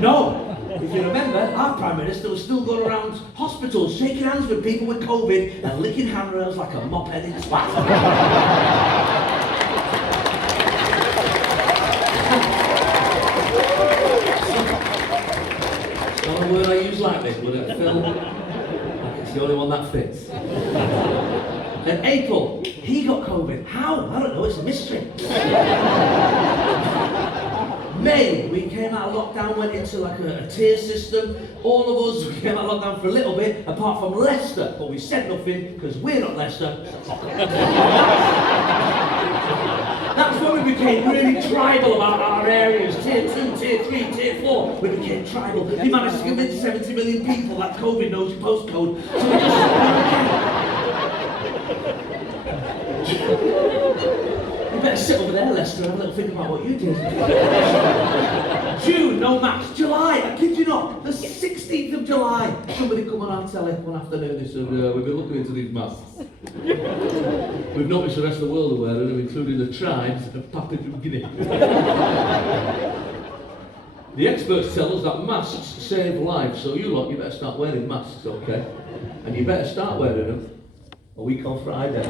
No. If you remember, our Prime Minister was still going around hospitals, shaking hands with people with COVID and licking handrails like a moped in spat. Not a word I use lightly, but I feel like it's the only one that fits. In April, he got COVID. How? I don't know, it's a mystery. May, we came out of lockdown, went into like a tier system. All of us, we came out of lockdown for a little bit, apart from Leicester, but we said nothing because we're not Leicester. That's when we became really tribal about our areas. Tier 2, Tier 3, Tier 4. We became tribal. We managed to convince 70 million people that COVID knows your postcode. So we just... You better sit over there, Leicester, and have a little think about what you did. June, no max. July, I kid you not, the 16th of July. Somebody come on our telly one afternoon and said, we've been looking into these masks. We've noticed the rest of the world are wearing them, including the tribes of Papua New Guinea. The experts tell us that masks save lives, so you lot, you better start wearing masks, okay? And you better start wearing them a week on Friday.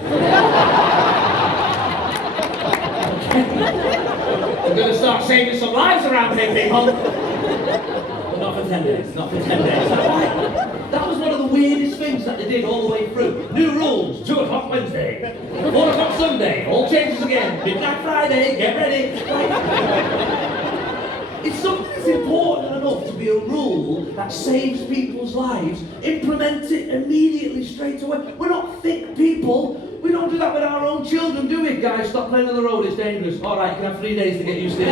We're going to start saving some lives around here, people. But not for 10 days, not for 10 days. That was one of the weirdest things that they did all the way through. New rules, 2 o'clock Wednesday, 4 o'clock Sunday, all changes again. Midnight Friday, get ready. It's something that's important and enough to be a rule that saves people's lives, implement it immediately, straight away. We're not thick people. We don't do that with our own children, do we? Guys, stop playing on the road, it's dangerous. All right, you can have 3 days to get used to it.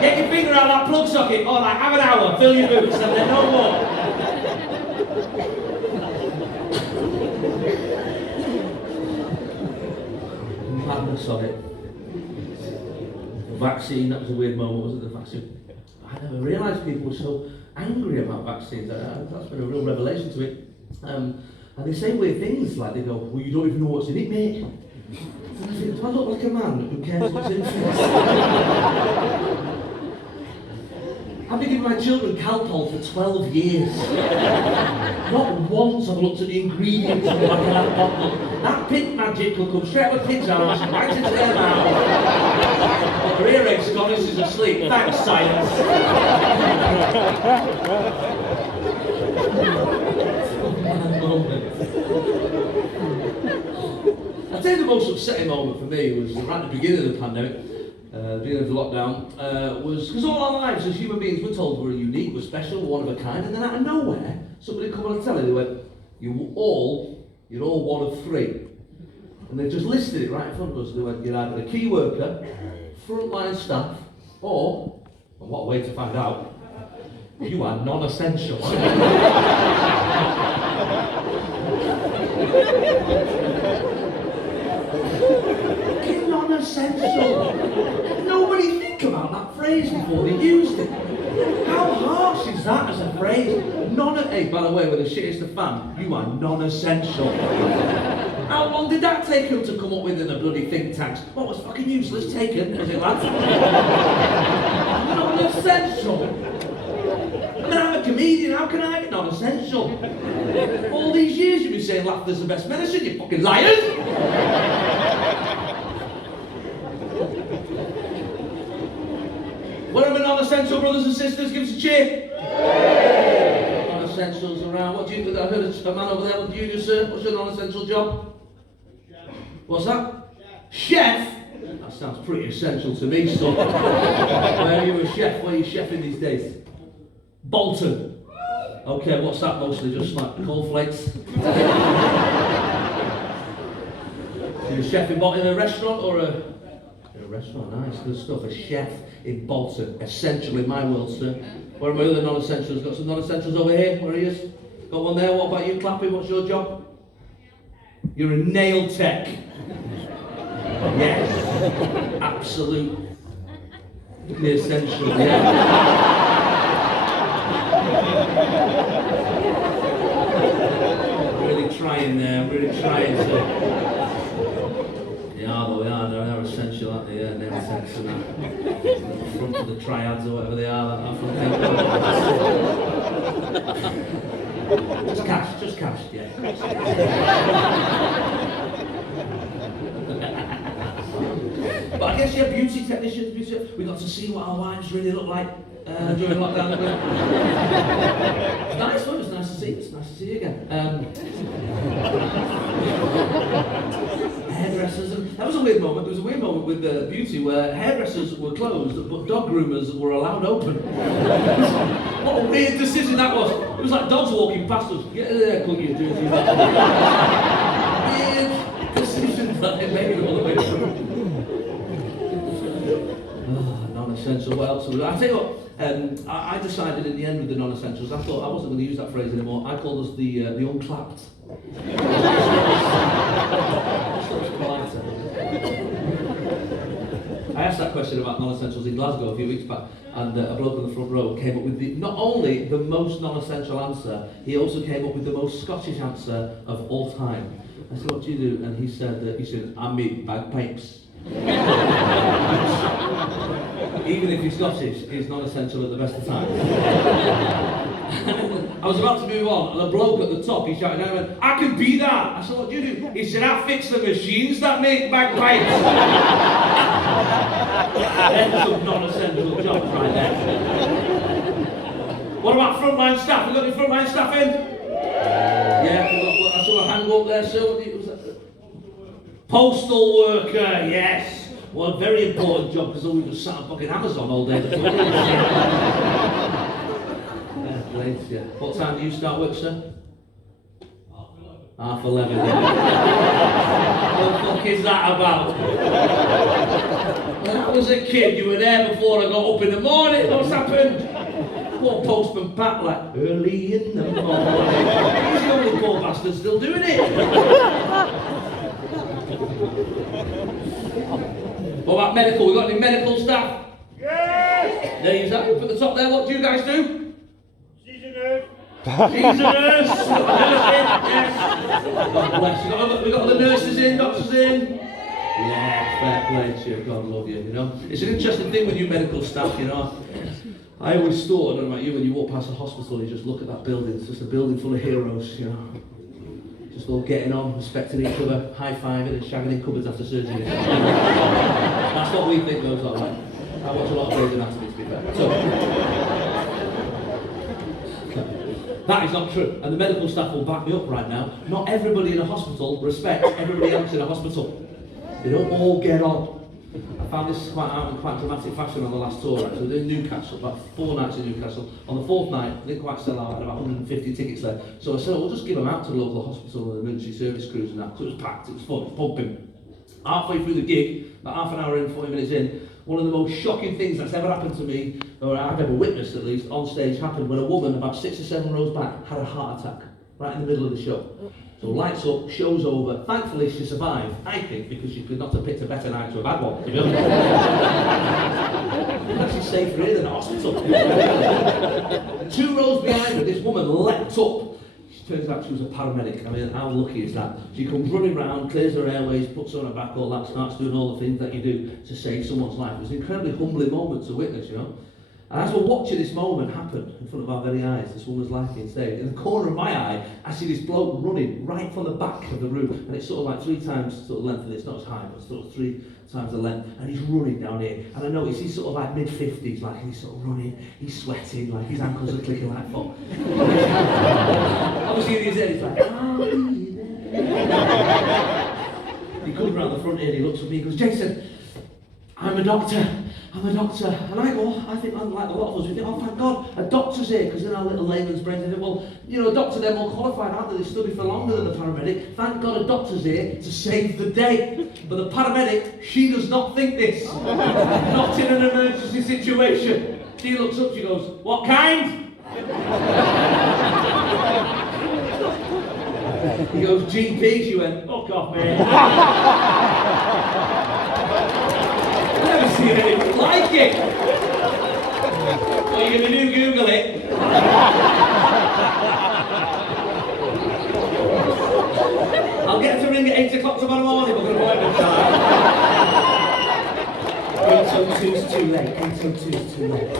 Get your finger out of that plug socket. All right, have an hour, fill your boots, and then no more. Madness on it. The vaccine, that was a weird moment, wasn't it? The vaccine. I never realised people were so angry about vaccines. That's been a real revelation to me. And they say weird things, like they go, well, you don't even know what's in it, mate. And I think, do I look like a man who cares what's in it? I've been giving my children Calpol for 12 years. Not once have I looked at the ingredients of the back of that bottle. That pink magic will come straight out of a pig's arse, right into their mouth. But their earache's gone, this is asleep. Thanks, science. I'd say the most upsetting moment for me was right at the beginning of the pandemic. The beginning of the lockdown, was because all our lives as human beings we're told we're unique, we're special, we're one of a kind, and then out of nowhere, somebody come on and tell you, they went, you're all one of three. And they just listed it right in front of us. They went, you're either a key worker, frontline staff, or, and what a way to find out, you are non-essential. Non-essential. Nobody think about that phrase before they used it. How harsh is that as a phrase? Hey, by the way, with the shit is the fan, you are non-essential. How long did that take them to come up with in the bloody think tanks? What was fucking useless taken, was it, lads? Non-essential. I mean, I'm a comedian, how can I be non-essential? All these years you've been saying laughter's the best medicine, you fucking liars! What are my non-essential brothers and sisters? Give us a cheer. Non-essentials around. What do you do? I heard a man over there. What do you do, sir? What's your non-essential job? What's that? Chef? That sounds pretty essential to me, son. Where are you a chef? Where are you chefing these days? Bolton. Okay, what's that mostly? Just like cornflakes? You're a chef in a restaurant or a restaurant? Nice, good stuff. A chef in Bolton. Essential in my world, sir. Where are my other non-essentials? Got some non-essentials over here. Where are you? Got one there. What about you, Clapping? What's your job? You're a nail tech. Yes. Absolutely essential, yeah. Really trying there. Really trying to... They're essential, aren't they? Yeah, nail techs and that. The front of the triads or whatever they are, that front end. Just cash, yeah. But I guess, yeah, beauty technicians, we got to see what our wives really look like during lockdown. It's nice, though, it's nice to see. It's nice to see you again. Hairdressers, and that was a weird moment. There was a weird moment with beauty where hairdressers were closed, but dog groomers were allowed open. What a weird decision that was. It was like dogs walking past us. Get there, cut you, do weird decisions that they made all the way through. Non-essential. What else? I tell you what. I decided in the end with the non-essentials. I thought I wasn't going to use that phrase anymore. I called us the unclapped. I asked that question about non-essentials in Glasgow a few weeks back, and a bloke on the front row came up with not only the most non-essential answer, he also came up with the most Scottish answer of all time. I said, what do you do? And he said, I make bagpipes. Even if he's Scottish, he's non-essential at the best of times. I was about to move on, and a bloke at the top, he shouted out, I can be that! I said, what do you do? He said, I fix the machines that make bagpipes. That's some non-essential jobs right there. What about frontline staff? We got any frontline staff in? Yeah, I saw a hand up there, so was that? Postal worker, yes. Well, a very important job because we just sat on fucking Amazon all day. Late, yeah. What time do you start work, sir? 11:30. What the fuck is that about? When I was a kid, you were there before I got up in the morning. What's happened? Poor postman Pat, like, early in the morning. He's the only poor bastard still doing it. What about medical? We got any medical staff? Yes! There you go. Up at the top there, what do you guys do? She's a nurse. She's a nurse. Yes. God bless you. We got the nurses in, doctors in. Yeah, fair play to you. God love you, you know. It's an interesting thing with you medical staff, you know. I always thought, I don't know about you, when you walk past a hospital, you just look at that building. It's just a building full of heroes, you know. Just all getting on, respecting each other, high-fiving and shagging in cupboards after surgery. That's what we think goes on, right? I watch a lot of Grey's Anatomy, to be fair. So, that is not true, and the medical staff will back me up right now. Not everybody in a hospital respects everybody else in a hospital. They don't all get on. I found this quite out in quite dramatic fashion on the last tour, actually. We're in Newcastle, about 4 nights in Newcastle. On the 4th night, I didn't quite sell out, I had about 150 tickets there. So I said, we'll just give them out to the local hospital and emergency service crews and that. So it was packed, it was fun, it was pumping. Halfway through the gig, about half an hour in, 40 minutes in, one of the most shocking things that's ever happened to me, or I've ever witnessed at least, on stage happened when a woman about 6 or 7 rows back had a heart attack, right in the middle of the show. So lights up, show's over. Thankfully she survived, I think, because she could not have picked a better night to have had one. You know? It's actually safer here than a hospital. 2 rows behind her, this woman leapt up. Turns out she was a paramedic. I mean, how lucky is that? She comes running round, clears her airways, puts her on her back, all that, starts doing all the things that you do to save someone's life. It was an incredibly humbling moment to witness, you know. And as we're watching this moment happen in front of our very eyes, this woman's life being saved, in the corner of my eye, I see this bloke running right from the back of the room, and it's sort of like 3 times sort of length of this, not as high, but sort of 3 times the length, and he's running down here, and I notice he's sort of like mid-50s, like, and he's sort of running, he's sweating, like his ankles are clicking like fuck. Obviously in his head he's like, I'll be there. He comes round the front here and he looks at me and goes, Jason, I'm a doctor. And I go, I think, like a lot of us, we think, oh, thank God, a doctor's here, because in our little layman's brains, they think, well, you know, a doctor, they're more qualified, aren't they? They study for longer than the paramedic. Thank God a doctor's here to save the day. But the paramedic, she does not think this. Not in an emergency situation. She looks up, she goes, what kind? He goes, GP, she went, fuck off, mate. I've never seen anything like it. What are you going to do, Google it? I'll get to ring at 8 o'clock tomorrow morning, but I'm going to appointment time. 8:02's too late, 8:02's too late.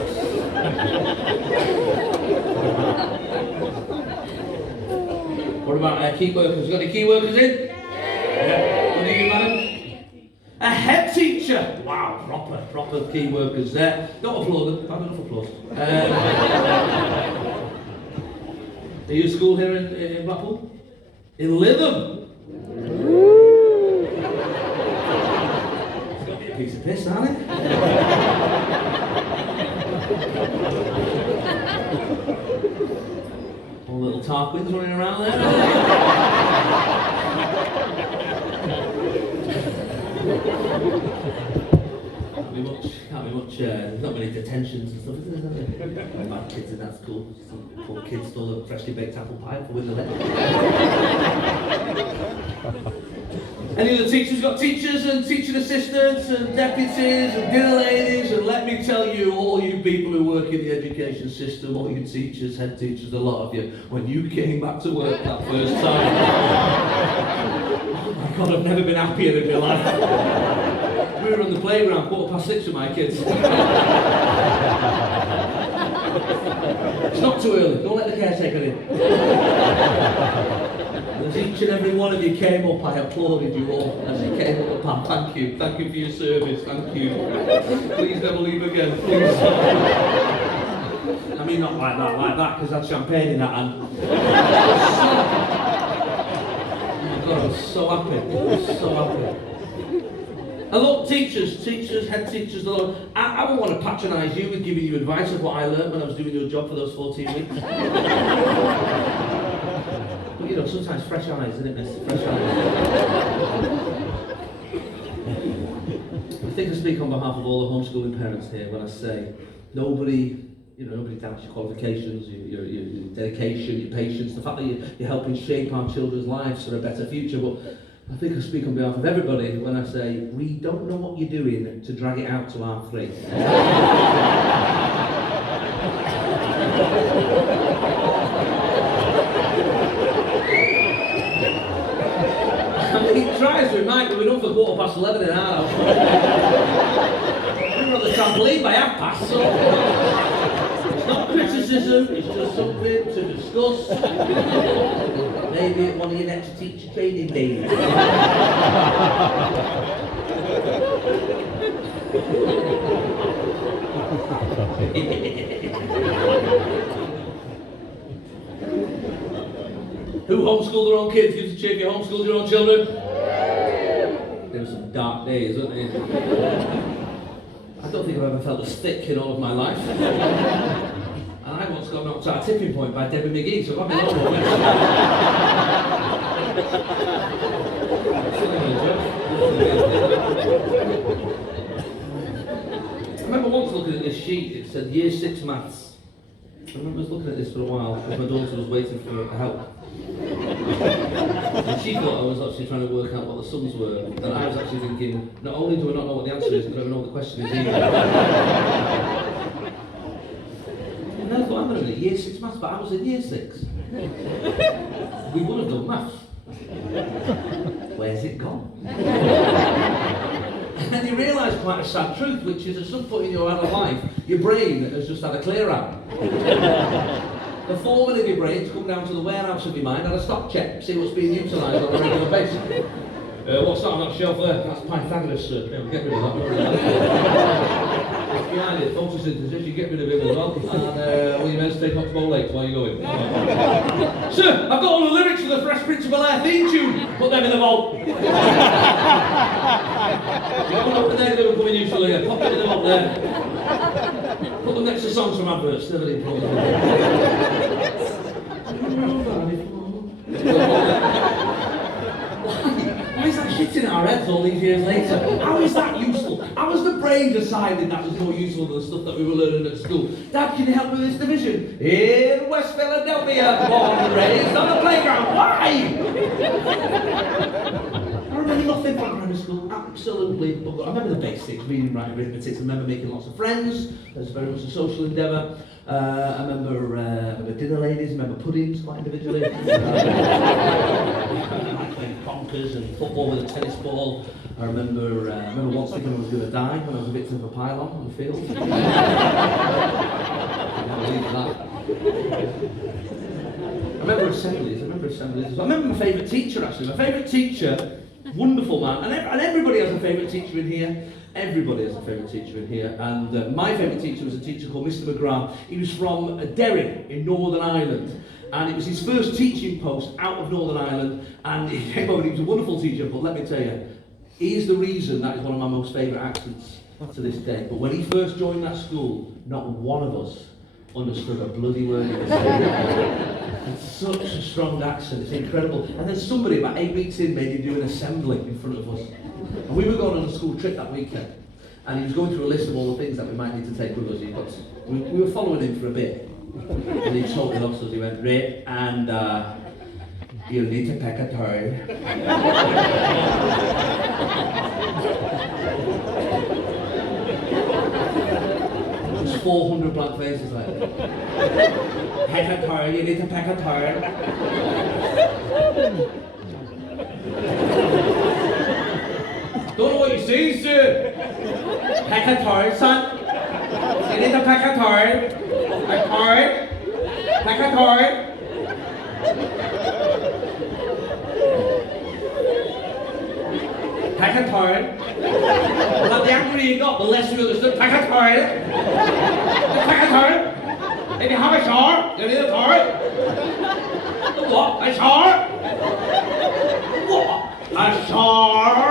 What about key workers? You got any key workers in? Yeah. What are you, madam? A head teacher! Wow, proper key workers there. Don't applaud them, not enough applause. Are you at school here in Blackpool? In Lytham? It's got to be a piece of piss, hasn't it? All little Tarquins running around there. Can't be much, there's not many detentions and stuff, is there? Bad kids in that school. Some poor kids stole a freshly baked apple pie for winning the leg. Any other teachers? Got teachers and teaching assistants and deputies and dinner ladies, and let me tell you, all you people who work in the education system, all you teachers, head teachers, a lot of you, when you came back to work that first time, oh my God, I've never been happier in my life. We were on the playground 6:15 with my kids. It's not too early, don't let the caretaker in. As each and every one of you came up, I applauded you all as you came up the path. Thank you for your service, thank you. Please never leave again, please. I mean, not like that, because that's champagne in that hand. Oh my God, I was so happy, And look, teachers, head teachers, I won't want to patronise you with giving you advice of what I learned when I was doing your job for those 14 weeks. But you know, sometimes fresh eyes, isn't it, miss? Fresh eyes. I think I speak on behalf of all the homeschooling parents here when I say nobody doubts your qualifications, your dedication, your patience, the fact that you're helping shape our children's lives for a better future. But I think I speak on behalf of everybody when I say we don't know what you're doing to drag it out to R3. I mean, he tries to remind me we're done for 11:15 in our house. We were on the trampoline by 30:30, so it's not criticism, it's just something to discuss. Maybe at one of your next teacher training days. Who homeschooled their own kids? Give us a cheer if you homeschooled your own children. There were some dark days, weren't there? I don't think I've ever felt as thick in all of my life. And I once got knocked out a tipping point by Debbie McGee, so I've got no one. I remember once looking at this sheet, it said Year 6 Maths. I remember looking at this for a while because my daughter was waiting for help. And she thought I was actually trying to work out what the sums were, and I was actually thinking, not only do I not know what the answer is, I don't even know what the question is either. And I thought, hang on a minute, Year 6 Maths, but I was in Year 6. We would have done maths. Where's it gone? And you realise quite a sad truth, which is at some point in your adult life, your brain has just had a clear out. The foreman of your brain's come down to the warehouse of your mind and a stock check, see what's being utilised on a regular basis. What's that on that shelf there? That's Pythagoras, sir. Yeah, we'll get rid of that. Behind it, photosynthesis, you get rid of him as well. And will you men take off to bowl late while you're going? Sir, I've got all the lyrics for the Fresh Prince of Bel-Air theme tune. Put them in the vault. You don't know what they're doing coming usually. Pop them in the vault there. Put them next to songs from adverts. Never did. Why is that shit in our heads all these years later? How is that useful? How has the brain decided that was more useful than the stuff that we were learning at school? Dad, can you help with this division? In West Philadelphia, born and raised on the playground. Why? I remember nothing from primary school, absolutely. But I remember the basics, reading, writing, arithmetic. I remember making lots of friends. It was very much a social endeavour. I remember dinner ladies, I remember puddings quite individually. I played bonkers and football with a tennis ball. I remember once thinking I was going to die when I was a victim of a pylon on the field. I can't believe that. I remember assemblies. I remember my favourite teacher actually. My favourite teacher, wonderful man, and everybody has a favourite teacher in here. Everybody has a favourite teacher in here, and my favourite teacher was a teacher called Mr. McGrath. He was from Derry in Northern Ireland, and it was his first teaching post out of Northern Ireland, and he came over and he was a wonderful teacher, but let me tell you, he is the reason that is one of my most favourite accents to this day. But when he first joined that school, not one of us understood a bloody word he was saying. It's such a strong accent, it's incredible. And then somebody about 8 weeks in made him do an assembly in front of us. And we were going on a school trip that weekend, and he was going through a list of all the things that we might need to take with us. We were following him for a bit, and he told us, he went, right, and you'll need to pick a turn. There's 400 blank faces like that. Pick a turn, you need to pick a turn. Don't know what you say, sir. Pick a turn, son. You need to pick a turn. A turn. Pick a turn. Pick a turn. Well, the angrier you got, the less you understood. Pick a turn. Pick a turn. If you have a shower, you need a turn. What? A shower? What? A shower?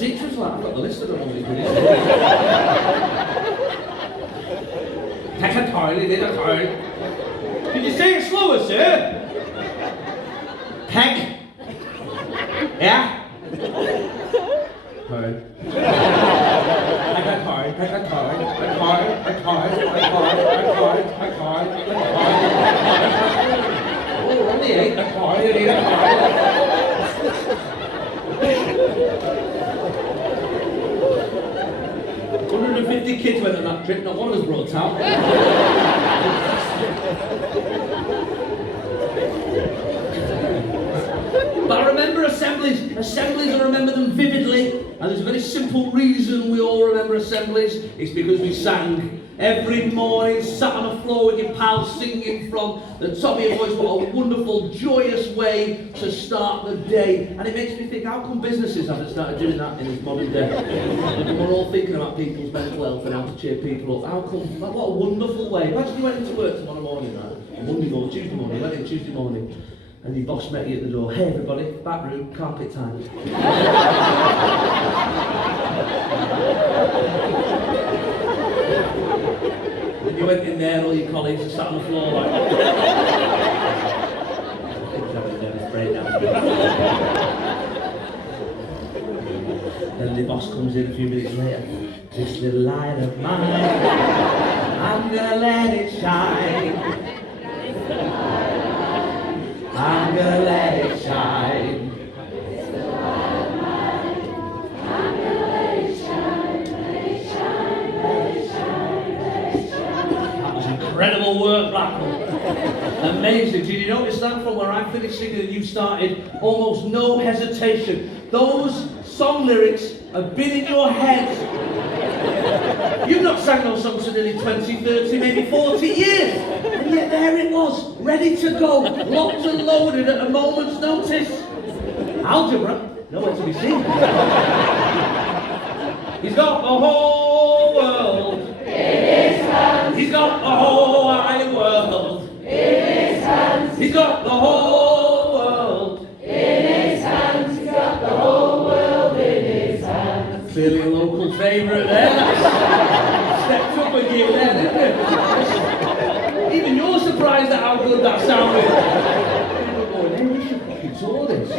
teacher was like, I've got the list, I don't know what he's doing. Take a toilet, take a toilet. Can you say it slower, sir? Peg. Yeah? Toilet. Take a toilet, take a toilet, a toilet, a toilet, a toilet, a toilet, a toilet, a toilet. Oh, only 8, a toilet, you need a toilet. 150 kids went on that trip, not one was brought out. But I remember assemblies. Assemblies, I remember them vividly. And there's a very simple reason we all remember assemblies. It's because we sang. Every morning, sat on the floor with your pals, singing from the top of your voice. What a wonderful, joyous way to start the day. And it makes me think, how come businesses haven't started doing that in this modern day? We're all thinking about people's mental health and how to cheer people up. How come? What a wonderful way. Imagine you went into work tomorrow morning, right? Monday morning, Tuesday morning, you went in Tuesday morning, and your boss met you at the door. Hey everybody, back room, carpet time. And you went in there, all your colleagues are sat on the floor like... Things having a nervous breakdown. Then the boss comes in a few minutes later. This little light of mine, I'm gonna let it shine. I'm gonna let it shine. Incredible work, Blackpool. Amazing. Did you notice that from where I finished singing and you started? Almost no hesitation. Those song lyrics have been in your head. You've not sang those songs for nearly 20, 30, maybe 40 years. And yet there it was, ready to go, locked and loaded at a moment's notice. Algebra, nowhere to be seen. He's got the whole world in his hands. He's got the whole wide world in his hands. He's got the whole world in his hands. He's got the whole world in his hands. Clearly a local favourite there. Stepped up with you there, didn't it? Even you're surprised at how good that sounded. You're going, hey, we should fucking tour this.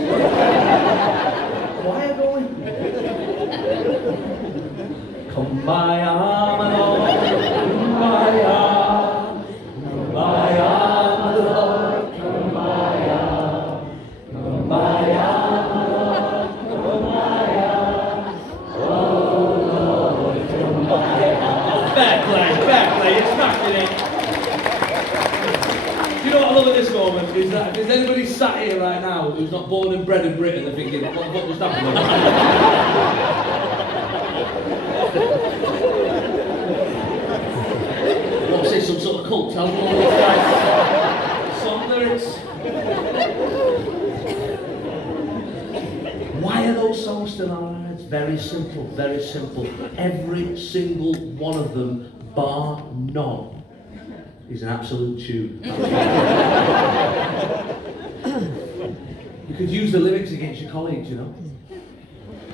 Why are going? Come my arm along, come my arm, come my arm along, come my arm, come my arm along, come my arm, oh Lord, come my arm. Fair play, you're smashing it. Do you know what I love at this moment? Is that if there's anybody sat here right now who's not born and bred in Britain, they're thinking, what just happened? What's this, some sort of cult? Tell me all these guys. Song lyrics. Why are those songs still on? It's very simple, very simple. Every single one of them, bar none, is an absolute tune. You could use the lyrics against your colleagues, you know.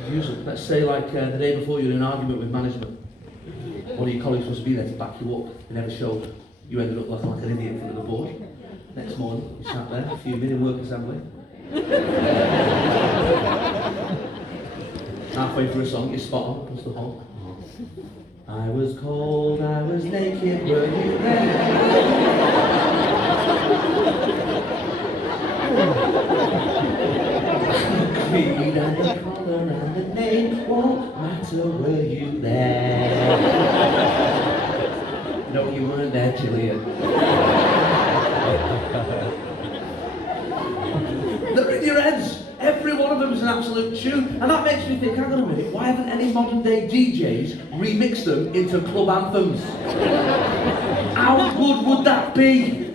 Use them. Let's say like the day before you're in an argument with management. One of your colleagues was to be there to back you up. You never showed. You ended up looking like an idiot in front of the board. Next morning, you sat there, fuming in work assembly. Halfway through a song, you spot on, plus the whole. I was cold, I was naked, were you there? Creed and the colour and the name won't matter, were you there? No, you weren't there, Gillian. They're in your heads. Every one of them is an absolute tune. And that makes me think, hang on a minute, why haven't any modern day DJs remixed them into club anthems? How good would that be?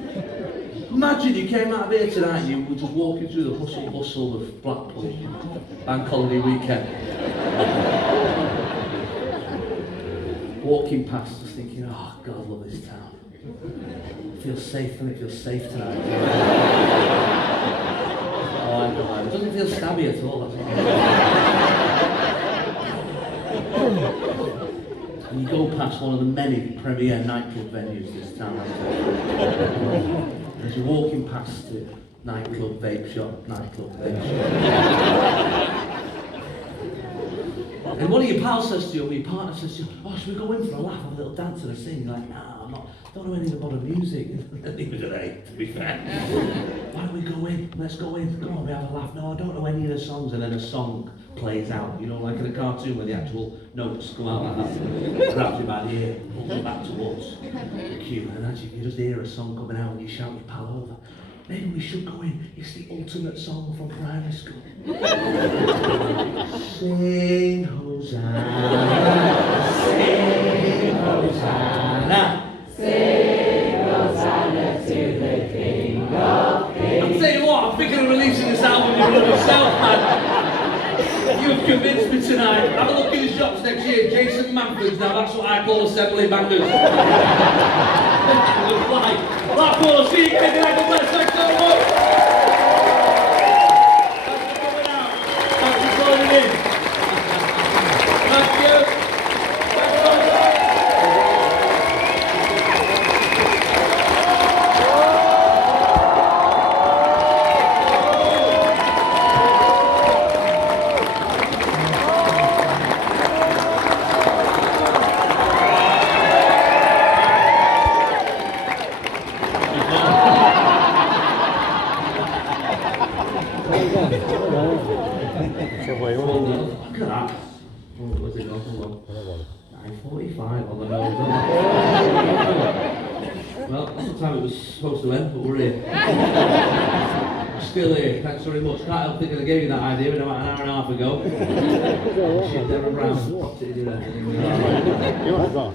Imagine you came out of here tonight, you were just walking through the hustle bustle of Blackpool, bank holiday weekend. Walking past, just thinking, oh God, I love this town. It feels safe, and it feels safe tonight. Oh, I know, it doesn't feel stabby at all, that's all. and you go past one of the many premier nightclub venues this town has. As you're walking past the nightclub vape shop, and one of your pals says to you, or your partner says to you, oh, should we go in for a laugh, have a little dance and a sing? You're like, nah, I'm not, don't know any of the modern music. Neither do they, to be fair. Why don't we go in? Let's go in. Come on, we have a laugh. No, I don't know any of the songs. And then a song plays out, you know, like in a cartoon where the actual notes come out like that. Grabs you by the ear, pulls you back towards the cue. And as you just hear a song coming out and you shout your pal over. Maybe we should go in. It's the ultimate song from primary school. Sing Hosanna, sing Hosanna, sing Hosanna to the King of Kings. I'll tell you what, I'm thinking of releasing this album in and of itself, man. You've convinced me tonight. Have a look in the shops next year. Jason Manford's now, that's what I call assembly bangers. Blackpool, see you again tonight. God bless. Thanks so much. Thanks for coming out. Thanks for calling in. Thank you. Thanks so much. Look at that. What's it going for? 9:45 on the nose. Well, that's the time it was supposed to end, but we're here. Still here. Thanks very much. Can't help thinking I gave you that idea about an hour and a half ago. Shit, Darren Brown popped it in your head.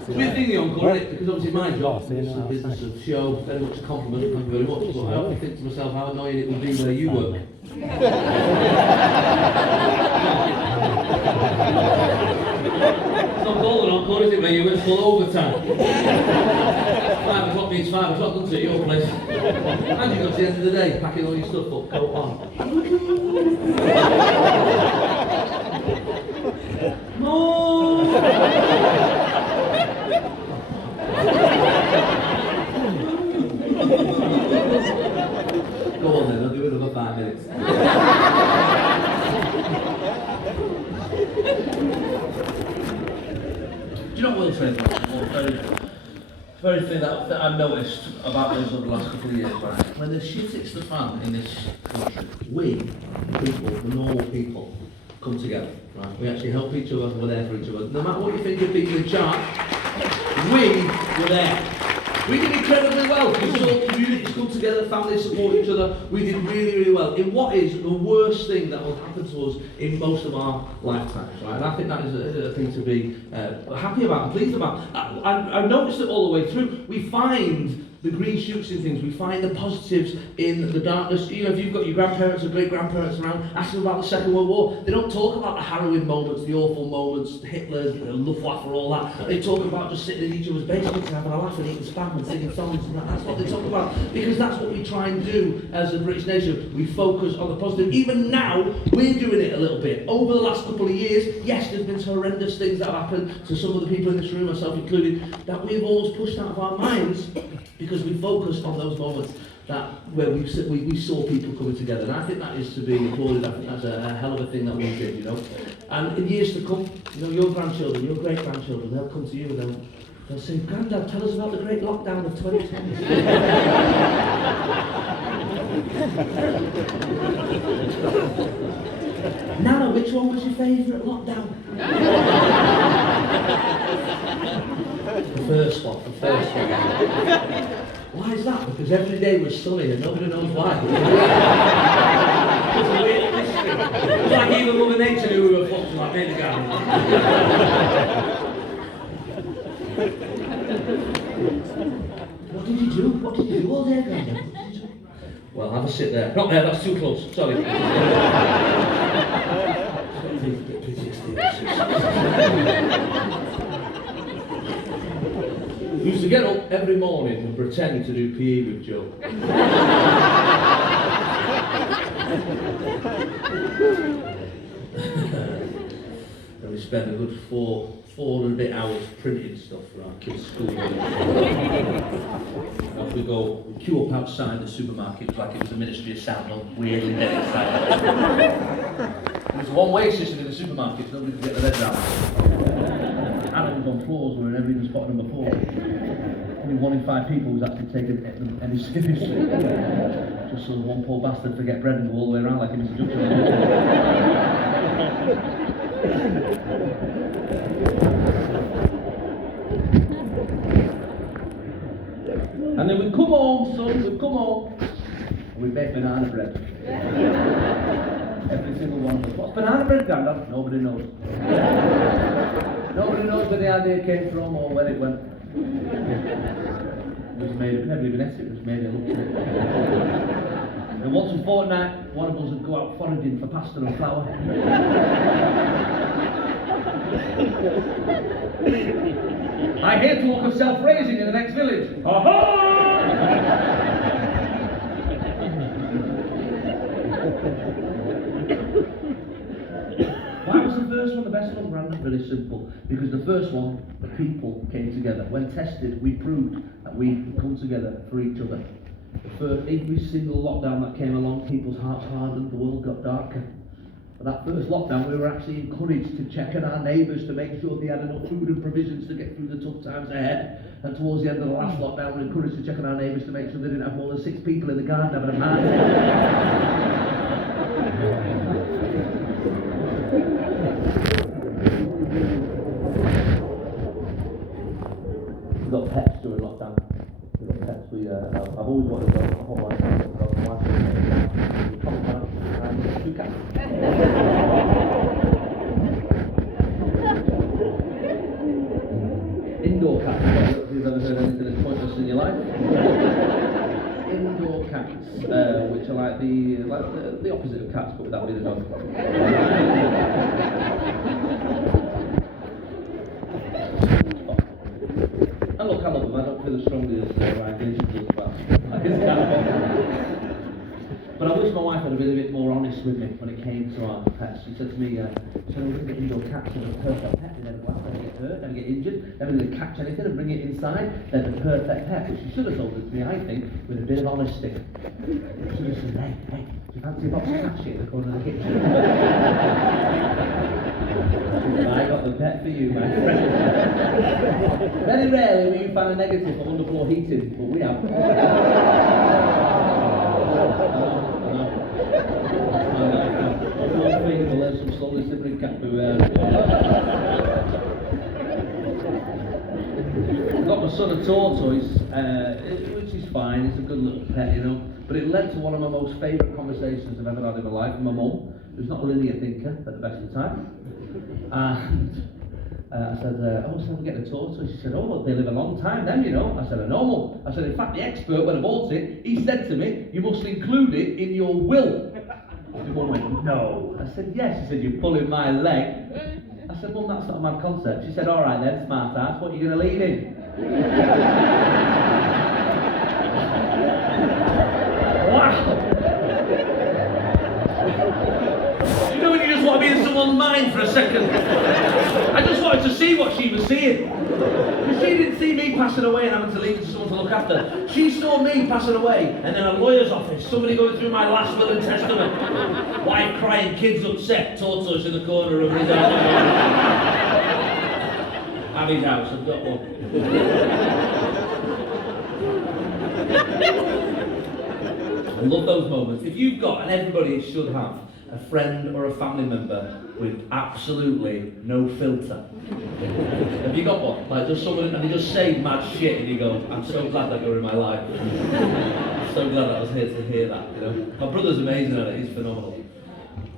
Weird thing, the encore, isn't it? Because obviously my job is the business of show. Very much a compliment. Thank you very much. But I often think to myself how annoying it would be where you work. It's not called an encore, is it, where you went full overtime? 5 o'clock means 5 o'clock, doesn't it, at your place? And you got to the end of the day, packing all your stuff up, coat on. No! Go on then, I'll do another 5 minutes. Do you know what Will said? Very thing that I've noticed about us over the last couple of years, right? When the shit hits the fan in this country, we, people, the normal people, come together, right? We actually help each other, we're there for each other. No matter what you think of people in charge, we were there. We did incredibly well. We saw communities come together, families support each other. We did really, really well in what is the worst thing that will happen to us in most of our lifetimes, right? And I think that is a thing to be happy about and pleased about. I've noticed it all the way through. We find the green shoots in things, we find the positives in the darkness. You know, if you've got your grandparents or great-grandparents around, ask them about the Second World War. They don't talk about the harrowing moments, the awful moments, Hitler, the Luftwaffe, all that. They talk about just sitting in each other's basements and having a laugh and eating spam and singing songs and that's what they talk about. Because that's what we try and do as a British nation. We focus on the positive. Even now, we're doing it a little bit. Over the last couple of years, yes, there's been horrendous things that have happened to some of the people in this room, myself included, that we've always pushed out of our minds because we focused on those moments that where we saw people coming together. And I think that is to be applauded. I think that's a hell of a thing that we did, you know. And in years to come, you know, your grandchildren, your great-grandchildren, they'll come to you and they'll say, Grandad, tell us about the great lockdown of 2020. Nana, which one was your favourite lockdown? The first one. Why is that? Because every day was sunny and nobody knows why. It's a weird mystery. It's like even Mother Nature knew we were fucked like me guy. What did you do? What did you do all day, Grandad? Well, have a sit there. Not there, that's too close. Sorry. We used to get up every morning and pretend to do PE with Joe. And we spent a good 4 4 and a bit hours printing stuff for our kids' school. Off we go, we queue up outside the supermarket, it was like it was the Ministry of Sound, all weirdly dead inside. It was a one-way system in the supermarket, so nobody could get their heads out. Animals on floors were in every given spot number 4. Only 1 in 5 people was actually taking them any seriously. Just so one poor bastard forget bread and go all the way around like he was a judge. And then we come home, son, we come home, and we bake banana bread. Every single one of us. What's banana bread, Grandad? Nobody knows. Nobody knows where the idea came from or where it went. It was made, it never even ate it, was made in Luxembourg. And once a fortnight, one of us would go out foraging for pasta and flour. I hear talk of self-raising in the next village. Aha! Why was the first one the best one, Brandon? Very simple. Because the first one, the people came together. When tested, we proved that we could come together for each other. Every single lockdown that came along, people's hearts hardened, the world got darker. But that first lockdown, we were actually encouraged to check on our neighbours to make sure they had enough food and provisions to get through the tough times ahead. And towards the end of the last lockdown, we were encouraged to check on our neighbours to make sure they didn't have more than 6 people in the garden having a party. We got pets during lockdown. We got pets. I've always wanted to go to hot life. And 2 cats. Indoor cats. If you've ever heard anything as pointless in your life. Indoor cats, which are like the opposite of cats, but without being a dog. And look, I love them. I don't feel as strongly as Ryan Gage does about But I wish my wife had been a bit more honest with me when it came to our pets. She said to me, we're going to get indoor cats and a perfect pet. They never go out, never get hurt, never get injured, never going to catch anything and bring it inside. They're the perfect pet. But she should have told it to me, I think, with a bit of honesty. She just said, hey, do you fancy a box of cat shit in the corner of the kitchen? I got the pet for you, my friend. Very rarely will you find a negative for underfloor heating, but we have. One thing, we'll learn some slowly simmering cat poo. I've got my son a tortoise, which is fine, it's a good little pet, you know. But it led to one of my most favourite conversations I've ever had in my life with my mum, who's not a linear thinker at the best of the time. And I said, so we get a tortoise. She said, well, they live a long time then, you know. I said, I know, Mum. I said, in fact, the expert, when I bought it, he said to me, you must include it in your will. The mum went, no. I said, yes. She said, you're pulling my leg. I said, Mum, that's not a mad concept. She said, all right then, smart ass, what are you going to leave in? Wow! You know when you just want to be in someone's mind for a second? I just wanted to see what she was seeing. Because she didn't see me passing away and having to leave it to someone to look after. She saw me passing away and in a lawyer's office, somebody going through my last will and testament. Wife crying, kids upset, tortoise in the corner of his house. Abby's house, I've got one. I love those moments. If you've got, and everybody should have, a friend or a family member with absolutely no filter. Have you got one? Like just someone, and they just say mad shit and you go, I'm so glad that you're in my life. I'm so glad I was here to hear that, you know. My brother's amazing at it, he's phenomenal.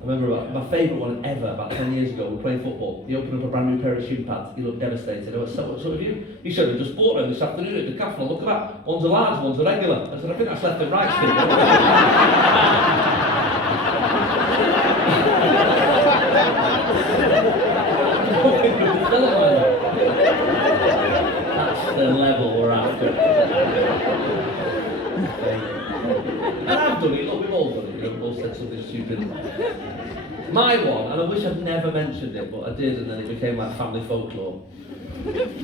I remember my favourite one ever, about 10 years ago, we were playing football. He opened up a brand new pair of shin pads. He looked devastated. I went, so what have you? He said, I just bought them this afternoon at the Decathlon. Look at that. One's a large, one's a regular. I said, I think that's left and right, Steve. That's the level we're after. And I've done it, look, we've all done it, you know, we've all said something stupid. My one, and I wish I'd never mentioned it, but I did, and then it became like family folklore.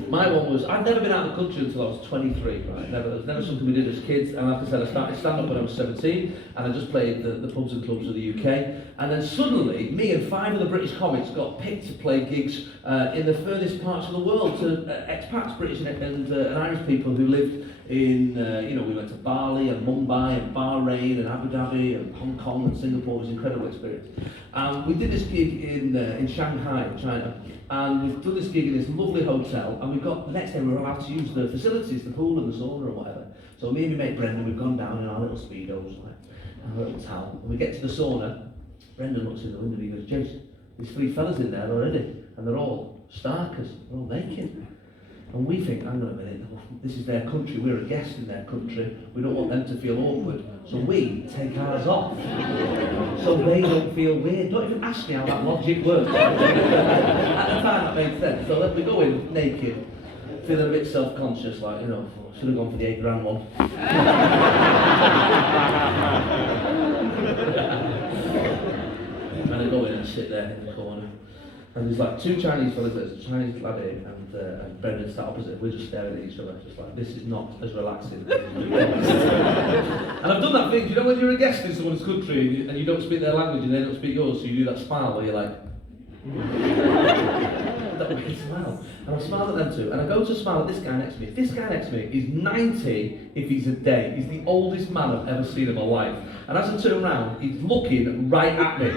My one was, I'd never been out of the country until I was 23, right? It was never something we did as kids, and like I said, I started stand-up when I was 17, and I just played the pubs and clubs of the UK, and then suddenly, me and 5 of the British comics got picked to play gigs in the furthest parts of the world to expats, British and Irish people who lived in, we went to Bali and Mumbai and Bahrain and Abu Dhabi and Hong Kong and Singapore. It was an incredible experience. We did this gig in Shanghai, China, and we've done this gig in this lovely hotel, and the next day we were allowed to use the facilities, the pool and the sauna or whatever. So me and my mate Brendan, we've gone down in our little speedos, and our little towel, and we get to the sauna. Brendan looks in the window and he goes, Jason, there's 3 fellas in there already, and they're all starkers, they're all naked. And we think, hang on a minute, this is their country, we're a guest in their country, we don't want them to feel awkward, so we take ours off, so they don't feel weird. Don't even ask me how that logic works. At the time that made sense, so then we go in naked, feeling a bit self-conscious, like, should have gone for the £8 one. And I go in and sit there in the corner. And there's like 2 Chinese fellas, there's a Chinese lad here, and Brendan sat opposite. We're just staring at each other, just like, this is not as relaxing. And I've done that thing, when you're a guest in someone's country and you don't speak their language and they don't speak yours, so you do that smile where you're like, that weird smile. And I smile at them too, and I go to smile at this guy next to me. This guy next to me is 90 if he's a day. He's the oldest man I've ever seen in my life. And as I turn around, he's looking right at me.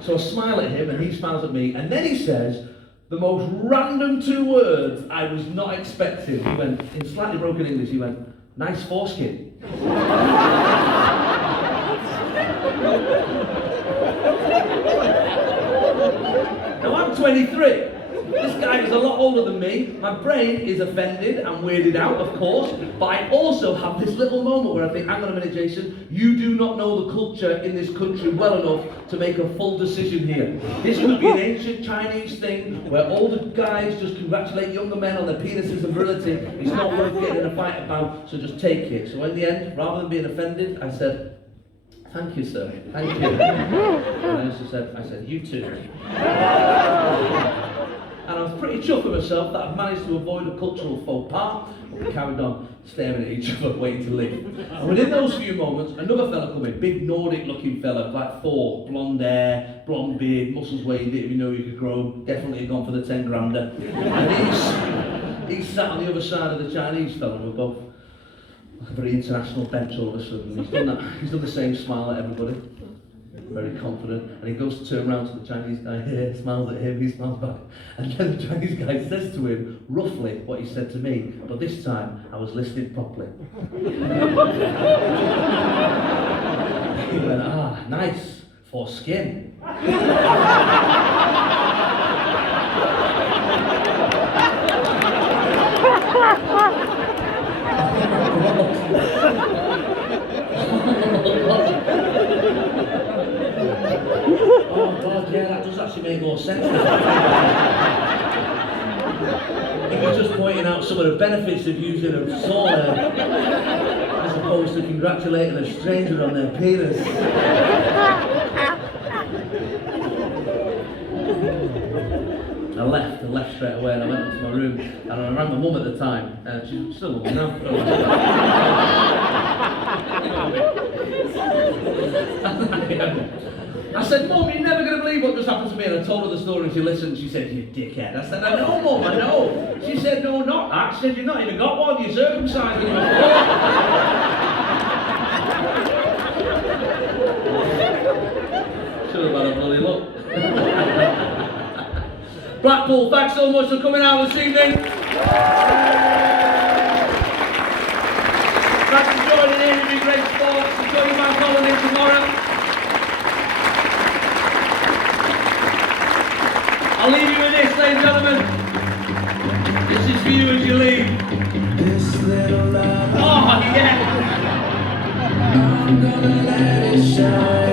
So I smile at him and he smiles at me, and then he says the most random 2 words I was not expecting. He went, in slightly broken English, he went, nice foreskin. Now I'm 23. This guy is a lot older than me. My brain is offended and weirded out, of course, but I also have this little moment where I think, hang on a minute, Jason, you do not know the culture in this country well enough to make a full decision here. This could be an ancient Chinese thing where older guys just congratulate younger men on their penises and virility. It's not worth getting in a fight about, so just take it. So in the end, rather than being offended, I said, thank you, sir. Thank you. And I said, you too. And I was pretty chuffed with myself that I'd managed to avoid a cultural faux pas, but we carried on staring at each other, waiting to leave. And within those few moments, another fella come in, big Nordic-looking fella, like 4, blonde hair, blonde beard, muscles where you didn't even know you could grow, definitely had gone for the 10-grander. And he sat on the other side of the Chinese fella, and we were both like a very international bench all of a sudden. He's done the same smile at everybody. Very confident, and he goes to turn around to the Chinese guy here, smiles at him, he smiles back, and then the Chinese guy says to him roughly what he said to me, but this time I was listening properly. He went, nice, foreskin. Oh God, yeah, that does actually make more sense. He was just pointing out some of the benefits of using a sauna as opposed to congratulating a stranger on their penis. I left straight away, and I went into my room, and I rang my mum at the time, she's still with me now. I said, Mum, you're never going to believe what just happened to me. And I told her the story and she listened. She said, you dickhead. I said, I know, Mum, I know. She said, no, not that. She said, you've not even got one. You're circumcised when you were 4. Should have had a bloody look. Blackpool, thanks so much for coming out this evening. Thanks for joining in. You've been great sports. Enjoy your bank holiday tomorrow. I'll leave you with this, ladies and gentlemen. This is for you as you leave. This little love. Oh, yeah. I'm gonna let it shine.